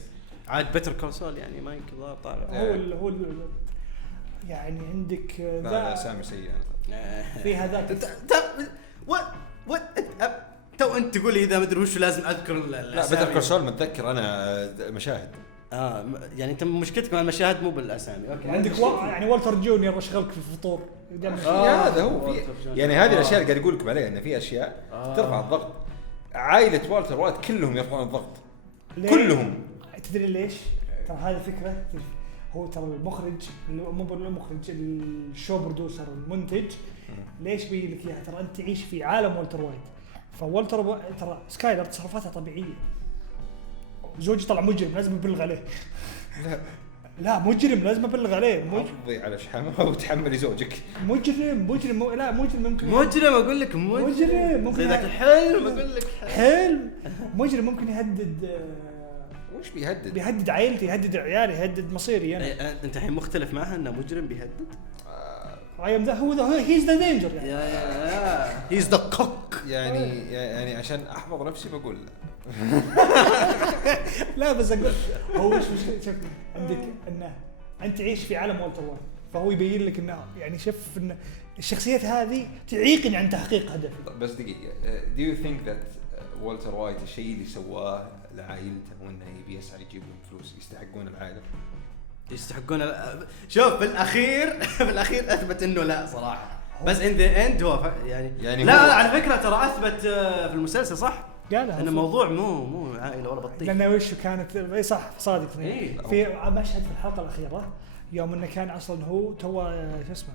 عاد بيتر كونسول يعني مايك ظاهر طالع. هو يعني عندك ذا سامي سيء في هذاك. تو انت تقول اذا ما ادري وش لازم اذكر. لا بيتر كونسول متذكر انا مشاهد. يعني انت مشكلتك مع المشاهد مو بالاسامي. اوكي. عندك يعني والتر جونيور اشغلك في الفطور. هذا هو يعني هذه الاشياء اللي قاعد اقول لكم عليها، ان في اشياء ترفع الضغط. عائله والتر وايت كلهم يرفعون الضغط كلهم. تدري ليش؟ ترى هذه فكره. هو ترى المخرج مو بالمخرج، الشو برودوسر المنتج. ليش بيجي لك اياها؟ ترى انت تعيش في عالم والتر وايت. فوالتر ترى سكايلر تصرفاتها طبيعيه. زوجي طلع مجرم لازم ابلغ عليه. لا مجرم لازم ابلغ عليه. حافظي على شحمه وتحملي زوجك. مجرم لا مجرم ممكن. مجرم اقول لك مجرم ممكن ذاك الحلم. اقول لك حلم. مجرم ممكن يهدد. وش بيهدد؟ بيهدد عائلتي، يهدد عيالي، يهدد مصيري انا. انت الحين مختلف معها انه مجرم بيهدد. هو هيز ذا دينجر يعني. هيز ذا كوك يعني عشان احفظ نفسي بقول لا بس اقول هو مش مشكله. شوف عندك انه انت تعيش في عالم والتر وايت، فهو يبين لك انه يعني شوف ان الشخصيات هذه تعيقني عن تحقيق هدفي. بس دقيقه، do you think that والتر وايت الشيء اللي سواه لعائلته وانه يبي يسعى يجيب لهم فلوس يستحقون العائله؟ شوف بالاخير اثبت انه لا صراحه. بس in the end هو يعني لا على فكره ترى اثبت في المسلسل صح قالها ان الموضوع مو عائله ولا بطيء. لانه وش كانت صح صادق. في مشهد في الحلقه الاخيره يوم انه كان اصلا هو تو شو اسمه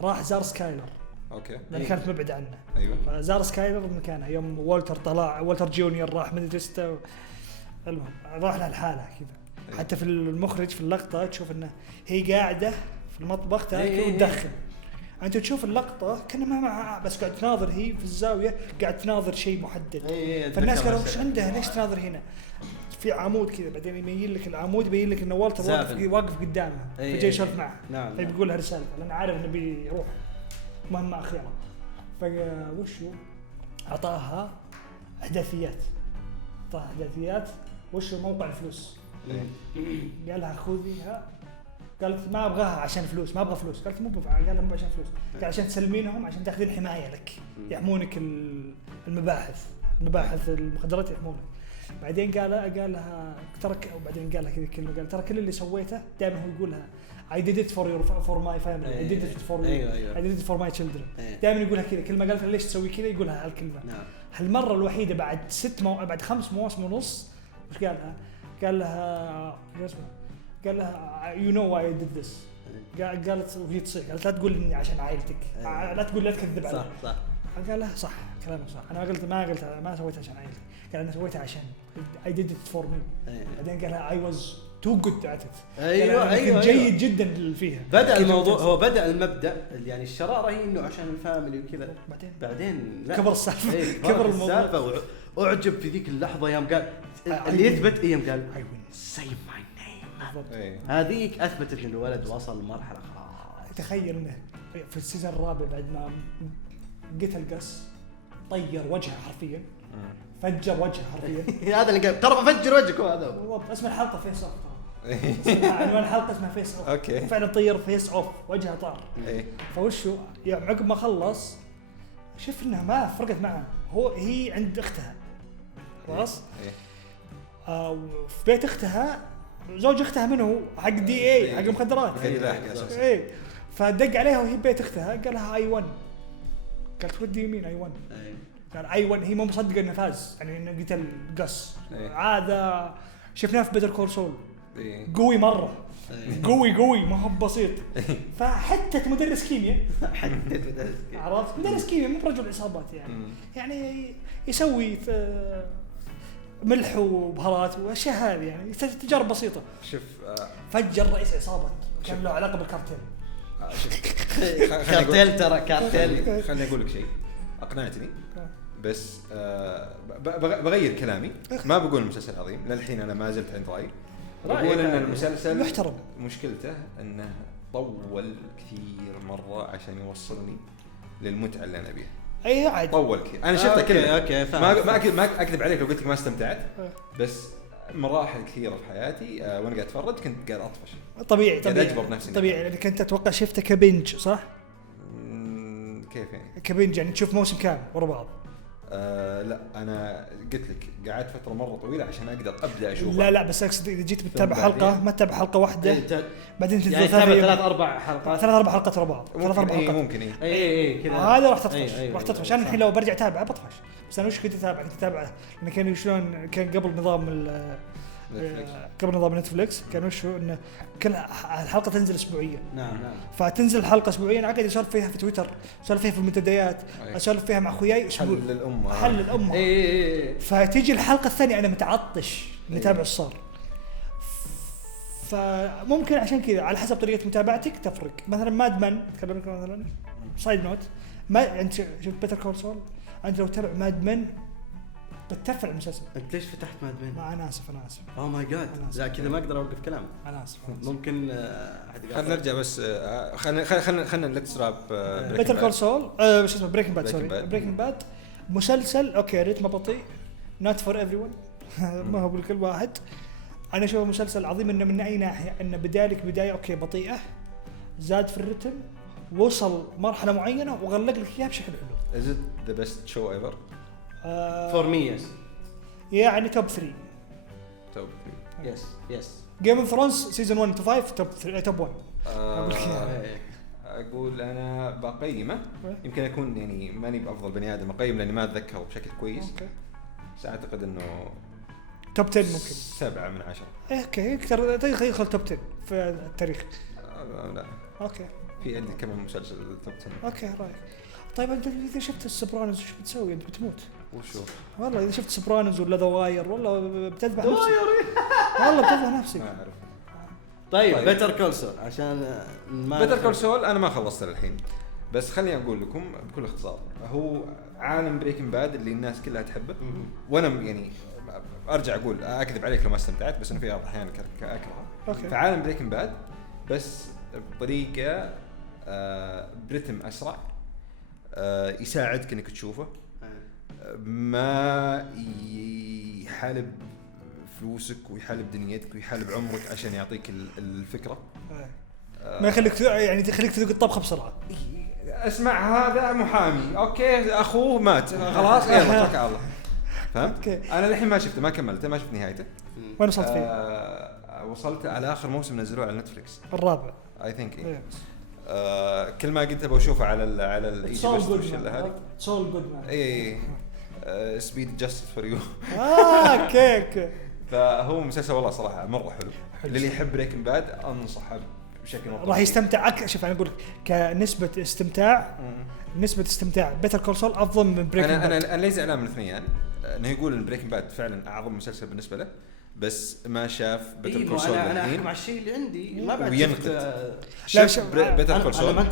راح زار سكايلر. اوكي. لأن كانت مبعد عنه. ايوه. فزار سكايلر مكانها يوم والتر جونيور راح مدرسته. المهم راح لها الحاله كذا. حتى في المخرج في اللقطه تشوف انه هي قاعده في المطبخ تاكل وتدخن. انت تشوف اللقطه كنا ما معها بس قاعد تناظر هي في الزاويه قاعد تناظر شيء محدد. فالناس قالوا وش عندها ليش تناظر هنا؟ في عمود كذا بعدين يميل لك العمود يبين لك انه والتر واقف قدامها فجاي يشرف معها. نعم. فبيقول لها رساله لانه عارف انه بيروح مهمه اخيره. فوشو اعطاها احداثيات. وشو موقع الفلوس. قال لها خذيها. قالت ما ابغاها عشان فلوس، ما ابغى فلوس. قالت مو قال لها مو عشان فلوس، قال عشان تسلمينهم عشان تاخذين حمايه لك، يحمونك المباحث المخدرات يحمونك. بعدين قال لها ترك. وبعدين قال لها كذا كلمه، قال ترى كل اللي سويته دائما هو يقولها I did it for my family. I did it for I did it for my children. دائما يقولها كذا كلمه. قالت ليش تسوي كذا؟ يقولها هالكلمه. هالمره الوحيده بعد 5 مواسم ونص وش قالها؟ قال لها قال لها you know why I did this. قالت وهي تصيح قالت لا تقول اني عشان عائلتك. لا تقول لا تكذب علي. صح. قال لها صح كلامك صح. انا ما سويتها عشان عائلتي. قال انا سويتها عشان I did it for me. بعدين قالها I was too good at it. ايوه جيد جدا فيها. بدأ الموضوع هو بدأ المبدأ يعني الشرارة هي انه عشان الفاميلي وكذا. بعدين كبر السالفه. كبر الموضوع. واعجب في ذيك اللحظة يوم قال اللي يثبت قال I will say my name. هذيك اثبتت ان الولد وصل لمرحلة خلاص. تخيل انه في السيزون الرابع بعد ما قتل قص طير وجهه حرفيا. فجر وجهه حرفيا. هذا اللي قال ترى بفجر وجهك هذا. بالضبط اسم الحلقة فيس اوف. عنوان الحلقة اسمها فيس اوف. اوكي. فعلا طير فيس اوف وجهه طار. فوشو يعني عقب ما خلص شوف انها ما فرقت معه. هي عند اختها خلاص. في بيت اختها زوج اختها منه حق دي اي حق مخدرات. فدق عليها وهي بيت اختها قال لها I won. قالت ودي يمين ايوان أي. قال ايوان هي مو مصدقه انه فاز يعني انه قتل قص إيه. هذا شفناه في بيتر كول سول إيه. قوي مره أي. قوي ما هو بسيط فحتى مدرس كيمياء حدد بدأت. عرفت مدرس كيمياء مو برجل عصابات يعني يعني يسوي ملح وبهارات واشياء هذه يعني تجارب بسيطه شوف فجر رئيس عصابه كان له علاقه بالكارتيل كارتيل ترى كارتيل. خليني اقول لك شيء اقنعتني بس بغير كلامي ما بقول المسلسل عظيم للحين انا ما زلت عند رايي بقول ان المسلسل محترم مشكلته انه طول كثير مره عشان يوصلني للمتعه اللي انا ابيها اي عادي طول كثير انا شفته كله اوكي ما اكذب عليك لو قلت لك ما استمتعت بس مراحل كثيره في حياتي وانا قاعد اتفرج كنت قاعد اطفش طبيعي اجبر نفسي طبيعي لانك انت اتوقع شفته كبنج صح كيف يعني كبنج يعني تشوف موسم كامل ورا بعض لا انا قلت لك قعدت فتره مره طويله عشان اقدر ابدا اشوف لا بس اقصد اذا جيت بتتابع حلقه ما تتابع حلقه واحده بعدين تنزل يعني تتابع 3-4 حلقات 3-4 حلقات ورا بعض 3-4 حلقات ممكن اي كذا هذا راح تطفش انا الحين لو برجع اتابعه بطفش بس انا وش كنت اتابعه لان كان شلون كان قبل نظام قبل نظام نتفليكس كان وش انه كل الحلقه تنزل اسبوعيا نعم فتنزل الحلقه اسبوعيا عقد يسولف فيها في تويتر اسولف فيها في المنتديات اسولف فيها مع اخوياي اسبوع حل الامه اي فتيجي الحلقه الثانيه انا متعطش نتابع الصار فممكن عشان كذا على حسب طريقه متابعتك تفرق مثلا ماد مان تكلمك مثلا سايد نوت ما انت شفت بيتر كول سول انت لو تتابع ماد مان بتتفع المسلسل انت ليش فتحت ماد مين؟ انا اسف اوه ماي جاد لا كذا ما اقدر اوقف كلام انا اسف ممكن خلينا نرجع بس خلينا ليتس راب بيتر كول سول شو اسمه بريكنج باد سوري بريكنج باد مسلسل اوكي رتمه بطيء نوت فور ايفري ون ما هو لكل واحد انا اشوفه مسلسل عظيم انه من اي ناحيه انه بدايه اوكي بطيئه زاد في الرتم وصل مرحله معينه وغلق لك اياها بشكل حلو Is it the best show ever? فور مي يس يعني توب 3 توب يس جيم اوف ثرونز سيزون 1 تو 5 توب 1 اقول انا بقيمه يمكن اكون يعني ماني بافضل بني ادم اقيم لاني ما اتذكره بشكل كويس بس اعتقد انه توب 10 ممكن 7 من 10 اوكي اكثر يدخل توب 10 في التاريخ لا اوكي في عندي كم مسلسل توب 10 اوكي رايك طيب انت اذا شفت السوبرانوس وش بتسوي انت بتموت وشو والله اذا شفت سوبرانوس ولا ذا واير والله بتذبح نفسك والله بتذبح نفسك ما اعرف طيب بيتر كول سول عشان ما بيتر كول سول انا ما خلصت للحين بس خليني اقول لكم بكل اختصار هو عالم بريكنج باد اللي الناس كلها تحبه وانا يعني ارجع اقول اكذب عليك لو ما استمتعت بس انا في احيان اكرهه فعالم بريكنج باد بس بطريقه برتم اسرع يساعدك انك تشوفه ما يحالب فلوسك ويحالب دنيتك ويحالب عمرك عشان يعطيك الفكره ما يخليك يعني يخليك تذوق الطبخه بسرعه اسمع هذا محامي اوكي اخوه مات خلاص يلا توكل على الله فهمت انا الحين ما شفته ما كملته ما شفت نهايته وين وصلت فيه وصلت على اخر موسم نزلوه على نتفليكس الرابع اي ثينك كل ما قلت ابغى اشوفه على الايجي بس هذه سول جود مان اي سبيد جاستس فور يو اوكي فهو مسلسل والله صراحه مره حلو اللي يحب بريكنج باد انصحه بشكل راح يستمتع شوف انا اقول لك كنسبه استمتاع نسبه استمتاع بيتر كول سول افضل من بريكنج باد انا ليس زعلان من الاثنين انه يقول ان بريكنج باد فعلا اعظم مسلسل بالنسبه له بس ما شاف بيتر كول سول انا احكم على الشيء اللي عندي ما بعد شفت بيتر كول سول انا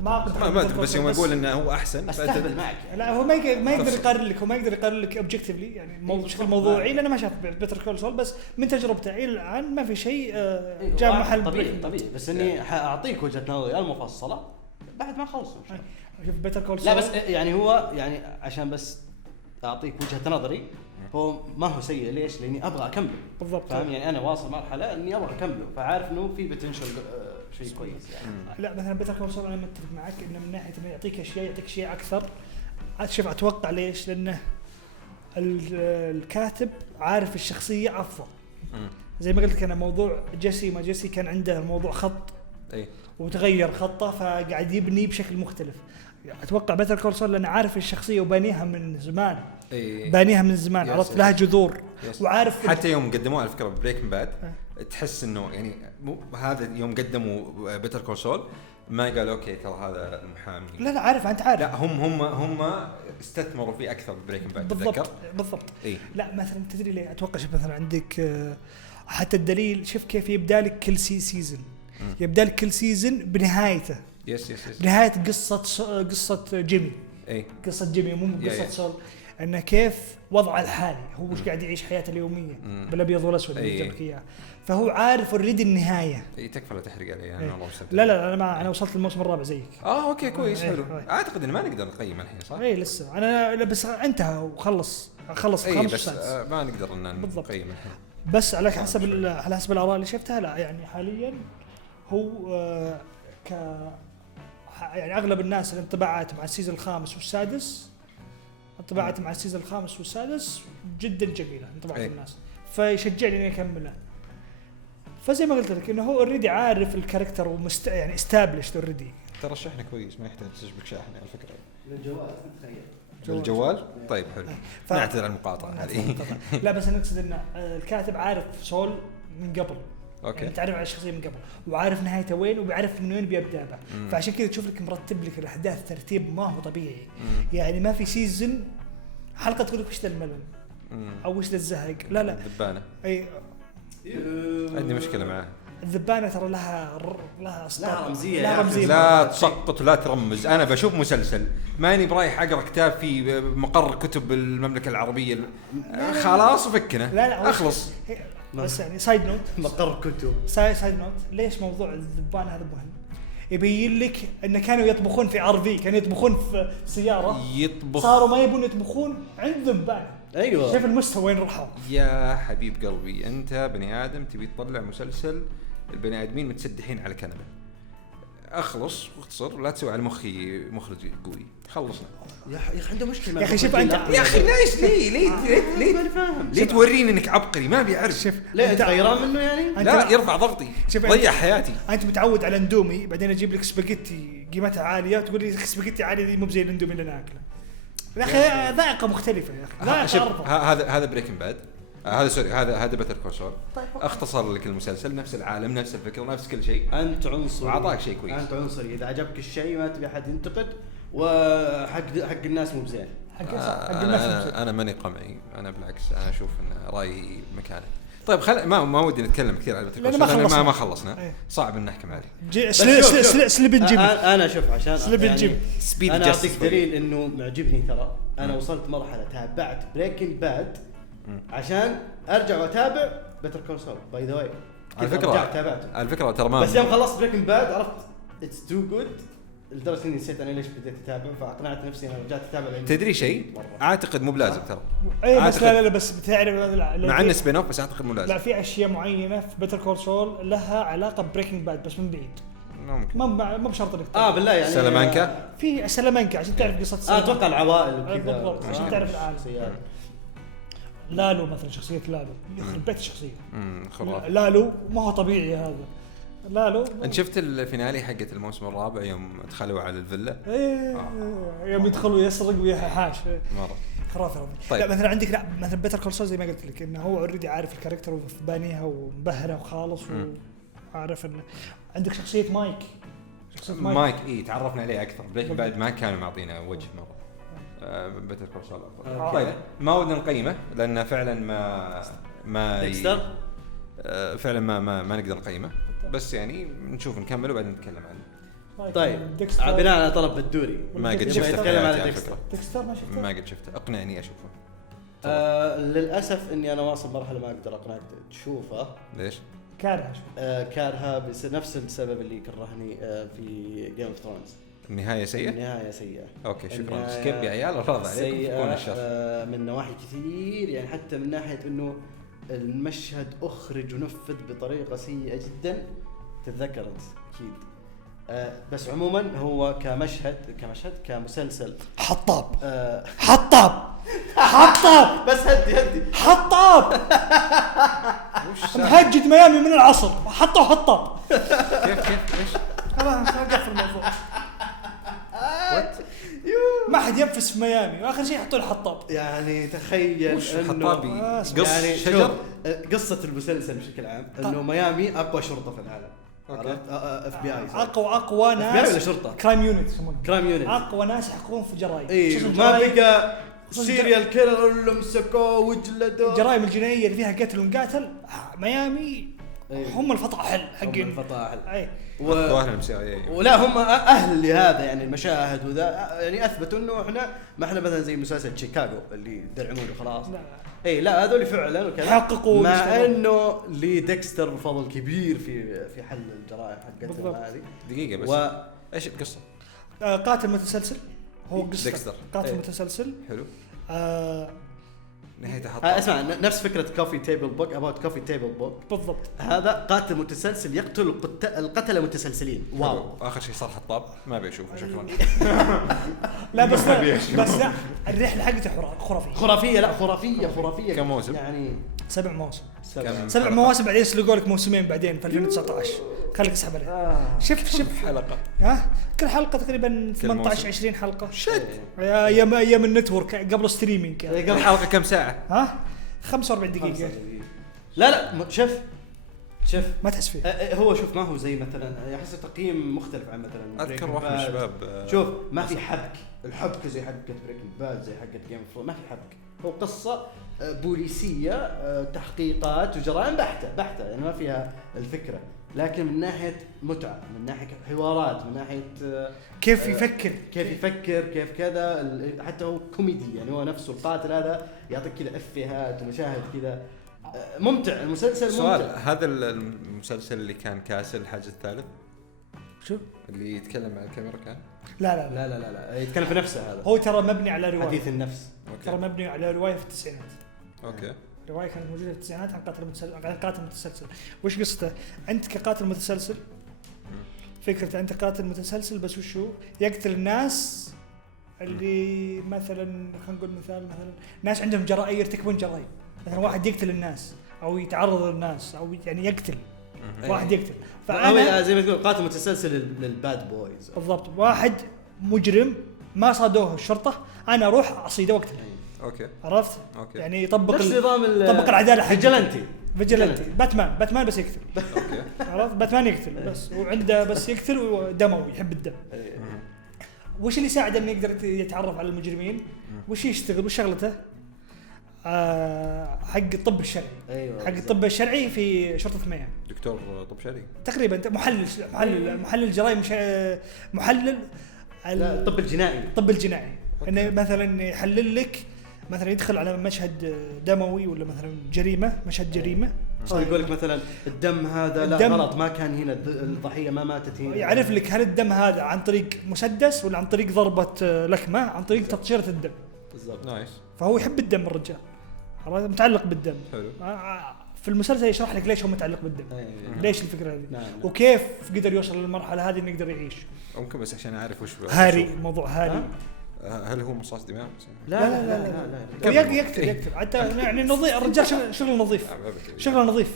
ما انتقد بس يوم يقول انه هو احسن استهبل معك لا هو ما يقدر يقارن لك ما يقدر يقارن لك اوبجكتيفلي يعني بشكل موضوعي لانه ما شاف بيتر كول سول بس من تجربته الى الان ما في شيء جاء محل طبيعي بس اني حاعطيك وجهه نظري المفصله بعد ما خلص شوف بيتر كول سول لا بس يعني هو يعني عشان بس اعطيك وجهه نظري هو ما هو سيء ليش لاني ابغى اكمله بالضبط فاهم يعني انا واصل مرحله اني ابغى اكمله فعارف انه في بوتنشل شيء كويس يعني لا مثلا بيتر كول سول انا متفق معك انه من ناحيه انه يعطيك اشياء اكثر شوف اتوقع ليش لانه الكاتب عارف الشخصيه افضل زي ما قلت لك انا موضوع جيسي كان عنده موضوع خط اي وتغير خطه فقاعد يبني بشكل مختلف اتوقع بيتر كول سول لان عارف الشخصيه وبانيها من زمان. بانيها من زمان عرفت لها جذور وعارف حتى يوم قدموها على فكره بريكنج باد تحس انه يعني هذا يوم قدموا بيتر كول سول ما قالوا اوكي ترى هذا المحامي. لا عارف انت عارف. لا هم استثمروا فيه اكثر بريكنج باد. بالضبط. لا مثلا تدري ليه اتوقع مثلا عندك حتى الدليل شوف كيف يبدا لك كل سيزون يبدا لك كل سيزون بنهايته. يس نهايه قصه جيمي. قصه جيمي مو قصه سول انه كيف وضعه الحالي هو مش قاعد يعيش حياته اليوميه بالابيض والاسود اللي يجيب لك اياه فهو عارف اوريدي النهايه. تكفى لا تحرق علي انا والله مستمتع. لا انا وصلت الموسم الرابع زيك. اوكي كويس حلو. اعتقد ان ما نقدر نقيم الحين صح؟ لسه انا بس انتهى وخلص خمس بس ما نقدر ان نقيم الحين. بس على حسب الاراء اللي شفتها لا يعني حاليا هو يعني اغلب الناس اللي انطباعات مع السيزون الخامس والسادس انطباعات مع السيزون الخامس والسادس جدا جميله انطباعات الناس فيشجعني اني اكمله. فزي ما قلت لك انه هو اوريدي عارف الكاركتر يعني استابلشت اوريدي. ترشحنا كويس ما يحتاج تشبك شاحن على فكره. للجوال طيب حلو. نعتذر عن المقاطعه هذه. لا بس انا اقصد ان الكاتب عارف سول من قبل. اوكي يعني تعرف على الشخصيه من قبل وعارف نهايته وين وبيعرف من وين بيبدا به. فعشان كذا تشوف لك مرتب لك الاحداث ترتيب ما هو طبيعي. يعني ما في سيزون حلقه تقول لك وش ذا الملل او وش ذا الزهق. لا الذبانه اي عندي مشكله معها. الذبانه ترى لها رمزيه لا تسقط ولا ترمز. انا بشوف مسلسل ماني برايح اقرا كتاب في مقر كتب المملكه العربيه خلاص وفكنا لا اخلص. بس يعني سايد نوت مقر كتب سايد نوت ليش موضوع الذبان هذا مهم؟ يبين لك ان كانوا يطبخون في RV كانوا يطبخون في سياره صاروا ما يبون يطبخون عند ذبان. ايوه شوف المستوى وين راحوا يا حبيب قلبي. انت بني ادم تبي تطلع مسلسل البني ادمين متسدحين على كنبه اخلص واختصر لا تسوي على مخي مخرج قوي خلصنا. يا اخي عنده مشكله يا اخي شوف انت يا اخي ليش ليه توريني انك عبقري ما بيعرف. شوف ليه انت غيران منه يعني لا يرفع ضغطي ضيع حياتي. انت متعود على اندومي بعدين اجيب لك سباجيتي قيمتها عاليه تقول لي سباجيتي عاليه دي مو زي الاندومي اللي ناكله يا اخي ذائقه مختلفه يا اخي. لا هذا بريكنج باد هذا سوري هذا بيتر كول سول. اختصر لك المسلسل نفس العالم نفس الفكره نفس كل شيء. انت عنصري واعطاك شيء كويس. انت عنصري اذا عجبك الشيء ما تبي احد ينتقد وحق الناس مو بزين. انا ماني قمعي انا بالعكس انا اشوف ان رايي مكانه. طيب ما ودي نتكلم كثير على بيتر كول سول ما خلصنا صعب ان نحكم عليه. سليب الجيم انا شوف عشان سليب الجيم انا اعطيك دليل انه معجبني ترى. انا وصلت مرحله تابعت بريكنج باد عشان ارجع واتابع بيتر كول سول باي ذا واي. على فكره ترى ما بس يوم خلصت بريكنج باد عرفت اتس تو جود لدرجه اني نسيت انا ليش بديت اتابع فاقنعت نفسي انا رجعت اتابع. تدري شيء اعتقد مو بلازم ترى. اي بس لا بس بتعرف مع ان سبين اوف بس اعتقد مو لازم. لا في اشياء معينه في بيتر كول سول لها علاقه بريكنج باد بس من بعيد ممكن ما بشرط انك بالله يعني سلامانكا في سلامانكا عشان تعرف قصه اتوقع العوائل وكذا بالضبط عشان تعرف العالم. لالو مثلا شخصيه لالو يخرب بيت الشخصيه لالو ما هو طبيعي هذا لالو. انت شفت الفينالي حقت الموسم الرابع يوم دخلوا على الفيلا يوم يدخلوا يسرق ويحاش مره خرافي. طيب. لا مثلا عندك مثلا بيتر كول سول زي ما قلت لك انه هو اوريدي عارف الكاركتر وبانيها ومبهره وخالص وعارف انه عندك شخصيه مايك تعرفنا عليه اكثر. بريكنج باد ما كانوا معطينا وجه مره. بيتر كول سول طيب ما ودنا نقيمه لانه فعلا ما فعلا ما نقدر نقيمه بس يعني نشوف نكمله وبعدين نتكلم عنه. طيب بناء على طلب الدوري ما قد شفته نتكلم على ديكستر ما قد شفته اقنعني اشوفه. للاسف اني انا واصل مرحله ما اقدر اقنعك تشوفه. ليش؟ كارها بنفس السبب اللي كرهني في جيم اوف ثرونز. النهايه سيئه. اوكي شكرا سكيب يا عيال الرضا عليكم تكون الشر من نواحي كثير يعني حتى من ناحيه انه المشهد أخرج ونفذ بطريقة سيئة جدا تتذكر أنت أكيد. بس عموما هو كمشهد كمسلسل حطاب بس هدي حطاب مهجد ميامي من العصر حطاب كيف ايش خلاص نوقف في الموضوع. ما حد ينفس في ميامي، واخر شيء يحطوا له حطاب. يعني تخيل حطابي يعني شجر. قصة المسلسل بشكل عام انه ميامي اقوى شرطة في العالم. اوكي. اف بي اي اقوى ناس ولا شرطة كرايم يونت يسمونها. كرايم يونت اقوى ناس يحققون في جرائم. ما بقى سيريال كيلر اللي مسكوه وجلدوه. الجرائم الجنائيه اللي فيها قتل ومقاتل ميامي هم الفطاحل حقين الفطاحل. اي ولا هم اهل لهذا يعني المشاهد وذا يعني اثبتوا انه احنا ما احنا مثلا زي مسلسل شيكاغو اللي درعمونه خلاص. لا هذول فعلا وكذا حققوا. مع انه لديكستر فضل كبير في حل الجرائم حقتهم هذه. دقيقه بس ايش القصه؟ قاتل متسلسل هو قصة ديكستر. قاتل متسلسل حلو. نهاية اسمع نفس فكرة كوفي تيبل بوك اباوت كوفي تيبل بوك بالضبط. هذا قاتل متسلسل يقتل القتلة متسلسلين. واو. اخر شيء صار حطاب ما بيشوفه شكرا. لا بس لا الرحلة حقته خرافية. لا خرافية كم موسم؟ يعني 7 مواسم. 7 مواسم بعدين سلقوا لك موسمين بعدين في 2019 خليك اسحب عليه. شوف حلقة كل حلقة تقريبا 18-20 حلقة شد ايام النتورك قبل ستريمينج. قبل حلقة كم ساعة؟ 45 دقيقة. لا شوف ما تحس فيه. هو شوف ما هو زي مثلا يحس تقييم مختلف عن مثلا اذكر واحد من الشباب شوف ما في الحبكة زي حقة بريكنج باد زي حقة جيم اوف ثرونز ما في حبكة. هو قصة بوليسية تحقيقات وجرائم بحتة يعني ما فيها الفكرة لكن من ناحية متعة من ناحية حوارات من ناحية كيف يفكر كيف كذا حتى هو كوميدي يعني هو نفسه القاتل هذا يعطيك كذا إفيهات ومشاهد كذا ممتع المسلسل. سؤال ممتع. هذا المسلسل اللي كان كاسل الحاجة الثالث شو اللي يتكلم على الكاميرا كان لا يتكلم في نفسه. هذا هو ترى مبني على رواية حديث النفس. ترى مبني على رواية في التسعينات. اوكي. رواية كانت موجودة في التسعينات عن قاتل متسلسل. وش قصته؟ أنت كقاتل متسلسل فكرة أنت قاتل متسلسل بس وشو يقتل الناس اللي مثلا خلينا نقول مثال مثلا ناس عندهم جرائم يرتكبون جرائم مثلا واحد يقتل الناس أو يتعرض للناس أو يعني يقتل واحد يقتل. فأنا زي ما تقول قاتل متسلسل للباد بويز. بالضبط. واحد مجرم ما صادوه الشرطة أنا أروح أصيده وقتله. اوكي عرفت؟ أوكي. يعني يطبق طبق العدالة فيجلنتي باتمان بس يقتل. اوكي. عرفت؟ باتمان يقتل بس وعنده بس يقتل ودموي يحب الدم. وش اللي يساعده انه يقدر يتعرف على المجرمين؟ وش يشتغل وش شغلته؟ حق الطب الشرعي. أيوة حق الطب الشرعي في شرطة مياه. دكتور طب شرعي تقريبا انت محلل جرائم محلل الطب الجنائي. انه مثلا يحلل لك مثلا يدخل على مشهد دموي ولا مثلا مشهد جريمه يقول لك مثلا الدم هذا لا غلط ما كان هنا الضحيه ما ماتت هنا. يعرف لك هل الدم هذا عن طريق مسدس ولا عن طريق ضربه لكمه عن طريق تطشيره الدم. بالضبط. نايس. فهو يحب الدم الرجال هذا متعلق بالدم. حلو. في المسلسل يشرح لك ليش هو متعلق بالدم. ليش الفكره هذه نعم. وكيف قدر يوصل للمرحله هذه انه يقدر يعيش. ممكن بس عشان اعرف وش موضوع هاري هل هو مصاص دماء؟ لا يقتل حتى يعني نظيف الرجال شغل نظيف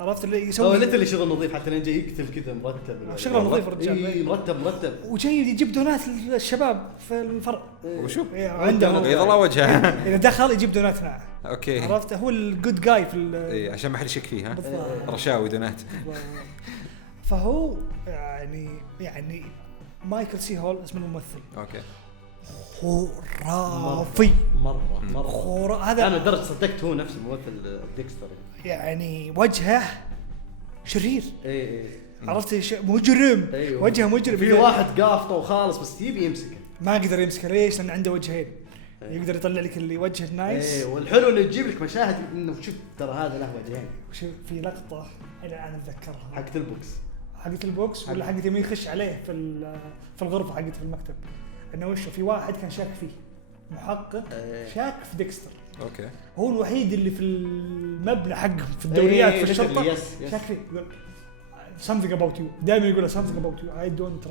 عرفت اللي يسوي اللي شغل نظيف حتى نجي يقتل كذا مرتب شغل نظيف الرجال مرتب وجاي يجيب دونات الشباب في الفرع وشو عنده يضل وجهه اذا دخل يجيب دونات معه. اوكي. عرفت هو الجود جاي في عشان ما حد يشك فيه رشاوي دونات. فهو يعني مايكل سي هول اسم الممثل. اوكي. خرافي مرة هذا انا درجة صدقت هو نفس ممثل ديكستر يعني وجهه شرير. عرفت مجرم. وجهه مجرم. في واحد قافطه وخالص بس يبي يمسكه ما قدر يمسكه ليش؟ لأن عنده وجهين. يقدر يطلع لك اللي وجه نايس. والحلو انه يجيب لك مشاهد انه شوف ترى هذا له وجهين. شوف في لقطة انا اتذكرها حقت البوكس ولا حقت يمين يخش عليه في الغرفة حقت في المكتب انه وش في واحد كان شاك فيه محقق شاك في ديكستر. اوكي. هو الوحيد اللي في المبنى حقهم في الدوريات في الشرطة شاك فيه. يقول something about you دائما يقول something about you I don't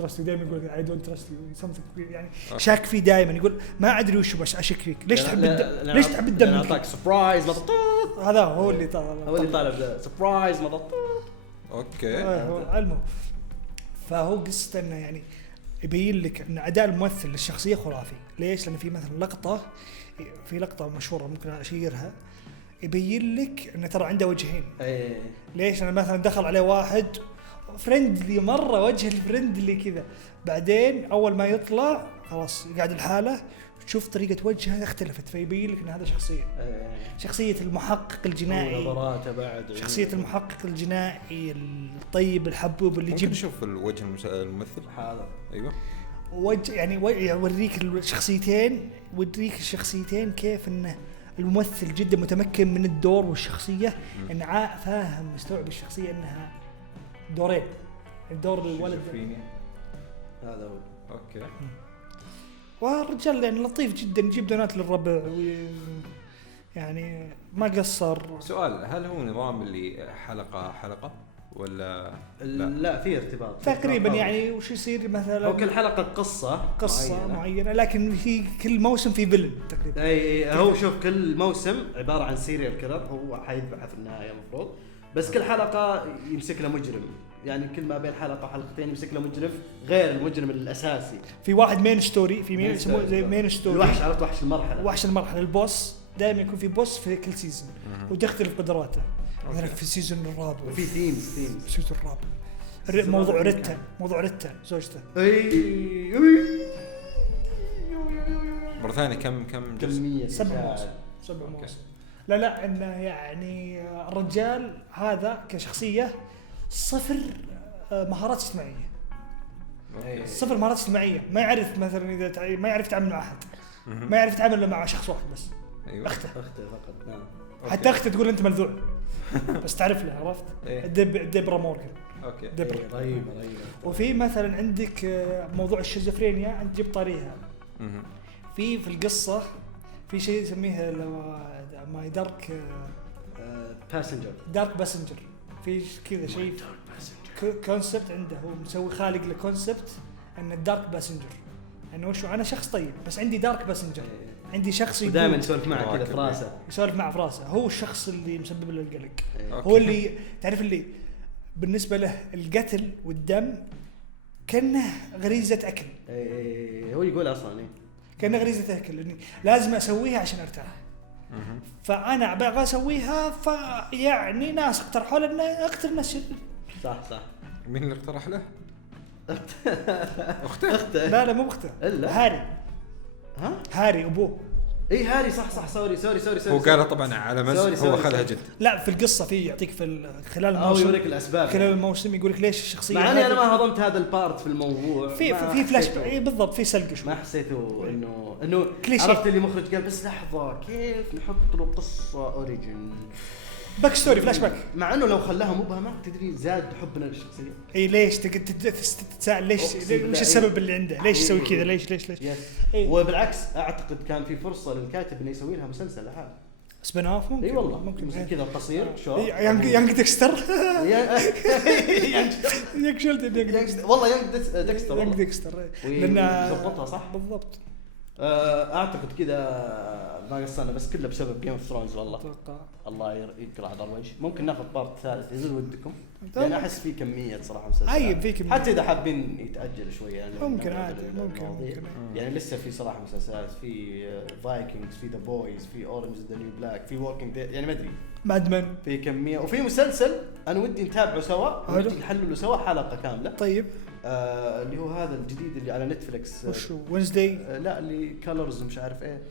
trust you دائما يقول I don't trust you something يعني شاك فيه دائما يقول ما ادري وش بس اشك فيك ليش تحب الدم ليش تحب الدم اعطاك سربرايز مضطوط هذا هو اللي طالب سربرايز مضطوط. اوكي. هو المهم فهو قصته انه يعني يبين لك ان اداء الممثل للشخصيه خرافي. ليش؟ لان في مثلا لقطه مشهوره ممكن اشيرها، يبين لك انه ترى عنده وجهين. ليش؟ انا مثلا دخل عليه واحد فريندلي مره، وجه الفريندلي كذا، بعدين اول ما يطلع خلاص قاعد الحاله تشوف طريقه وجهه اختلفت، فيبين لك ان هذا شخصيه المحقق الجنائي، بعد شخصيه المحقق الجنائي الطيب الحبوب اللي يجيب. نشوف الوجه الممثل هذا. ايوه وجه يعني يوريك الشخصيتين كيف انه الممثل جدا متمكن من الدور والشخصيه، انه فاهم مستوعب الشخصيه انها دورين، الدور الولد هذا هو. اوكي. والرجال يعني لطيف جدا، يجيب دونات للربع يعني ما قصر. سؤال، هل هو نظام اللي حلقه ولا لا في ارتباط تقريبا يعني وش يصير مثلا هو كل حلقة قصة معينة لكن في كل موسم في فيلن تقريبا. اي هو شوف كل موسم عبارة عن سيريال كيلر، هو حيذبحه في النهاية مفروض، بس كل حلقة يمسك له مجرم، يعني كل ما بين حلقة وحلقتين يمسك له مجرم غير المجرم الأساسي. في واحد مين ستوري، في مين يسموه زي مين ستوري، الوحش، عرفت وحش المرحلة البوس دائما يكون في بوس في كل سيزون وتختلف قدراته. مثلا في السيزون الرابع وفي ثيمز السيزون الرابع موضوع ريتا زوجته. مرة ثانية كم كمية 7 مواسم. لا انه يعني الرجال هذا كشخصية صفر مهارات اجتماعية. صفر مهارات اجتماعية، ما يعرف مثلا إذا ما يعرف يتعامل مع أحد، ما يعرف يتعامل مع شخص واحد بس. أيوة. أخته فقط. نعم. حتى أخته تقول أنت ملذوع بس تعرف له، عرفت؟ ديبرا مورغان. أوكي. رهيبة. وفي مثلا عندك موضوع الشيزوفرينيا، أنت جبت طاريها. في القصة في شيء يسميه ماي دارك باسنجر. في كذا شيء كونسبت عنده، هو مسوي خالق له كونسبت ان الدارك باسنجر، انه وشو انا شخص طيب بس عندي دارك باسنجر، عندي شخص دائما يسولف معه كذا في راسه، يسولف معه في راسه، هو الشخص اللي مسبب له القلق. هو اللي تعرف اللي بالنسبه له القتل والدم كانه غريزه اكل. هو يقول اصلا كانه غريزه اكل، اني لازم اسويها عشان ارتاح. فانا ابغى اسويها، فيعني ناس اقترحوا لنا اقتل ناس. صح مين اللي اقترح له؟ اخته. لا مو اخته، هاري ابوه. اي هاري صح سوري هو قالها طبعا على مزح، هو اخذها جد. لا في القصه في يعطيك في خلال الموسم يوريك الاسباب، خلال الموسم يقول لك ليش الشخصيه. مع اني انا ما هضمت هذا البارت في الموضوع، في فلاش بالضبط، في سلق شوي، ما حسيته انه عرفت اللي مخرج قال بس لحظه كيف نحط له قصه اوريجين باك ستوري فلاش باك، مع انه لو خلاها مبهمه تدري زاد حبنا للشخصيه. اي ليش تتساءل ليش وش السبب اللي عنده، ليش يسوي كذا، ليش وبالعكس اعتقد كان في فرصه للكاتب انه يسوي لها مسلسل لها سبين اوف. ممكن اي والله ممكن كذا قصير شو يانج ديكستر والله يانج ديكستر لان ضبطها صح بالضبط. اعتقد كذا ما قصرنا، بس كله بسبب جيم اوف ثرونز. والله اتوقع الله يقرا على الوجه. ممكن ناخذ بارت ثالث اذا ودكم، لان احس في كميه صراحه مسلسلات حتى اذا حابين يتاجل شوي يعني ممكن عادي ممكن يعني لسه في صراحه مسلسلات، في فايكنجز، في ذا بويز، في اورنج ذا نيو بلاك، في ووكينج ديد، يعني ما ادري مادمن في كميه. وفي مسلسل انا ودي نتابعه سوا ونجي نحلله سوا حلقه كامله. طيب اللي هو هذا الجديد اللي على نتفلكس، وشو وينزداي؟ لا اللي كالرز مش عارف ايه،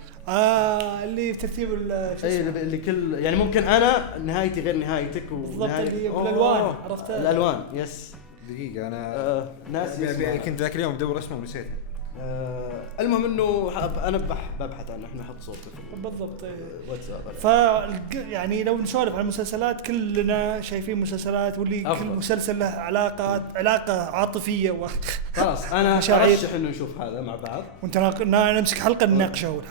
اللي في ترتيب اللي كل يعني ممكن انا نهايتي غير نهايتك بالضبط، اللي بالالوان، عرفت الالوان. يس دقيقه انا ناسي كنت ذاك اليوم بدور اسمه ونسيته. المهم انه انا ببحث عنه، احنا نحط صورته بالضبط واتساب. يعني لو نسولف عن المسلسلات كلنا شايفين مسلسلات واللي أفضل. كل مسلسل له علاقه عاطفيه خلاص انا ارشح انه نشوف هذا مع بعض وانت نمسك حلقه نناقشه.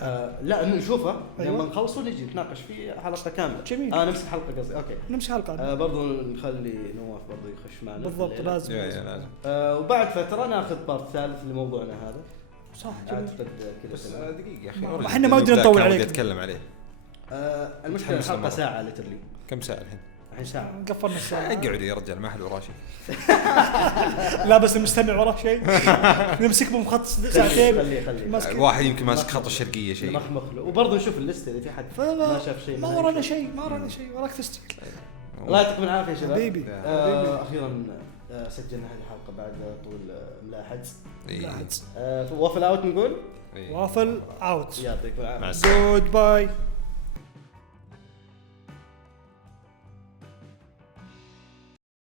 لا انه نشوفه لما نخلص ونجي نتناقش في حلقه كامله. جميل. نمسك حلقه قصدي. اوكي نمسك حلقه. برضو نخلي نواف برضو يخش معنا بالضبط لازم. وبعد فتره ناخذ بارت ثالث لموضوعنا هذا. صح اعتقد كذا. بس دقيقه يا اخي احنا ما ودنا نطول عليك. اتكلم عليه. المشكله الحلقه ساعه لترلي. كم ساعه الحين؟ الحين ساعة قفلنا الساعة. اقعد يا رجال ما حد وراه شيء. لا بس المستمع وراه شيء. نمسك بمخط ساعتين. خلي واحد يمكن ماسك خط الشرقية شيء. مخمخ له وبرضه نشوف الليستة إذا في حد ما شاف شيء. ما ورانا شيء وراك تسجيل. الله يعطيكم العافية يا شباب. حبيبي. أخيرا سجلنا هذه الحلقة بعد طول ملاحظ. إيه. وافل اوت نقول. وافل اوت. يعطيكم العافية. جود باي.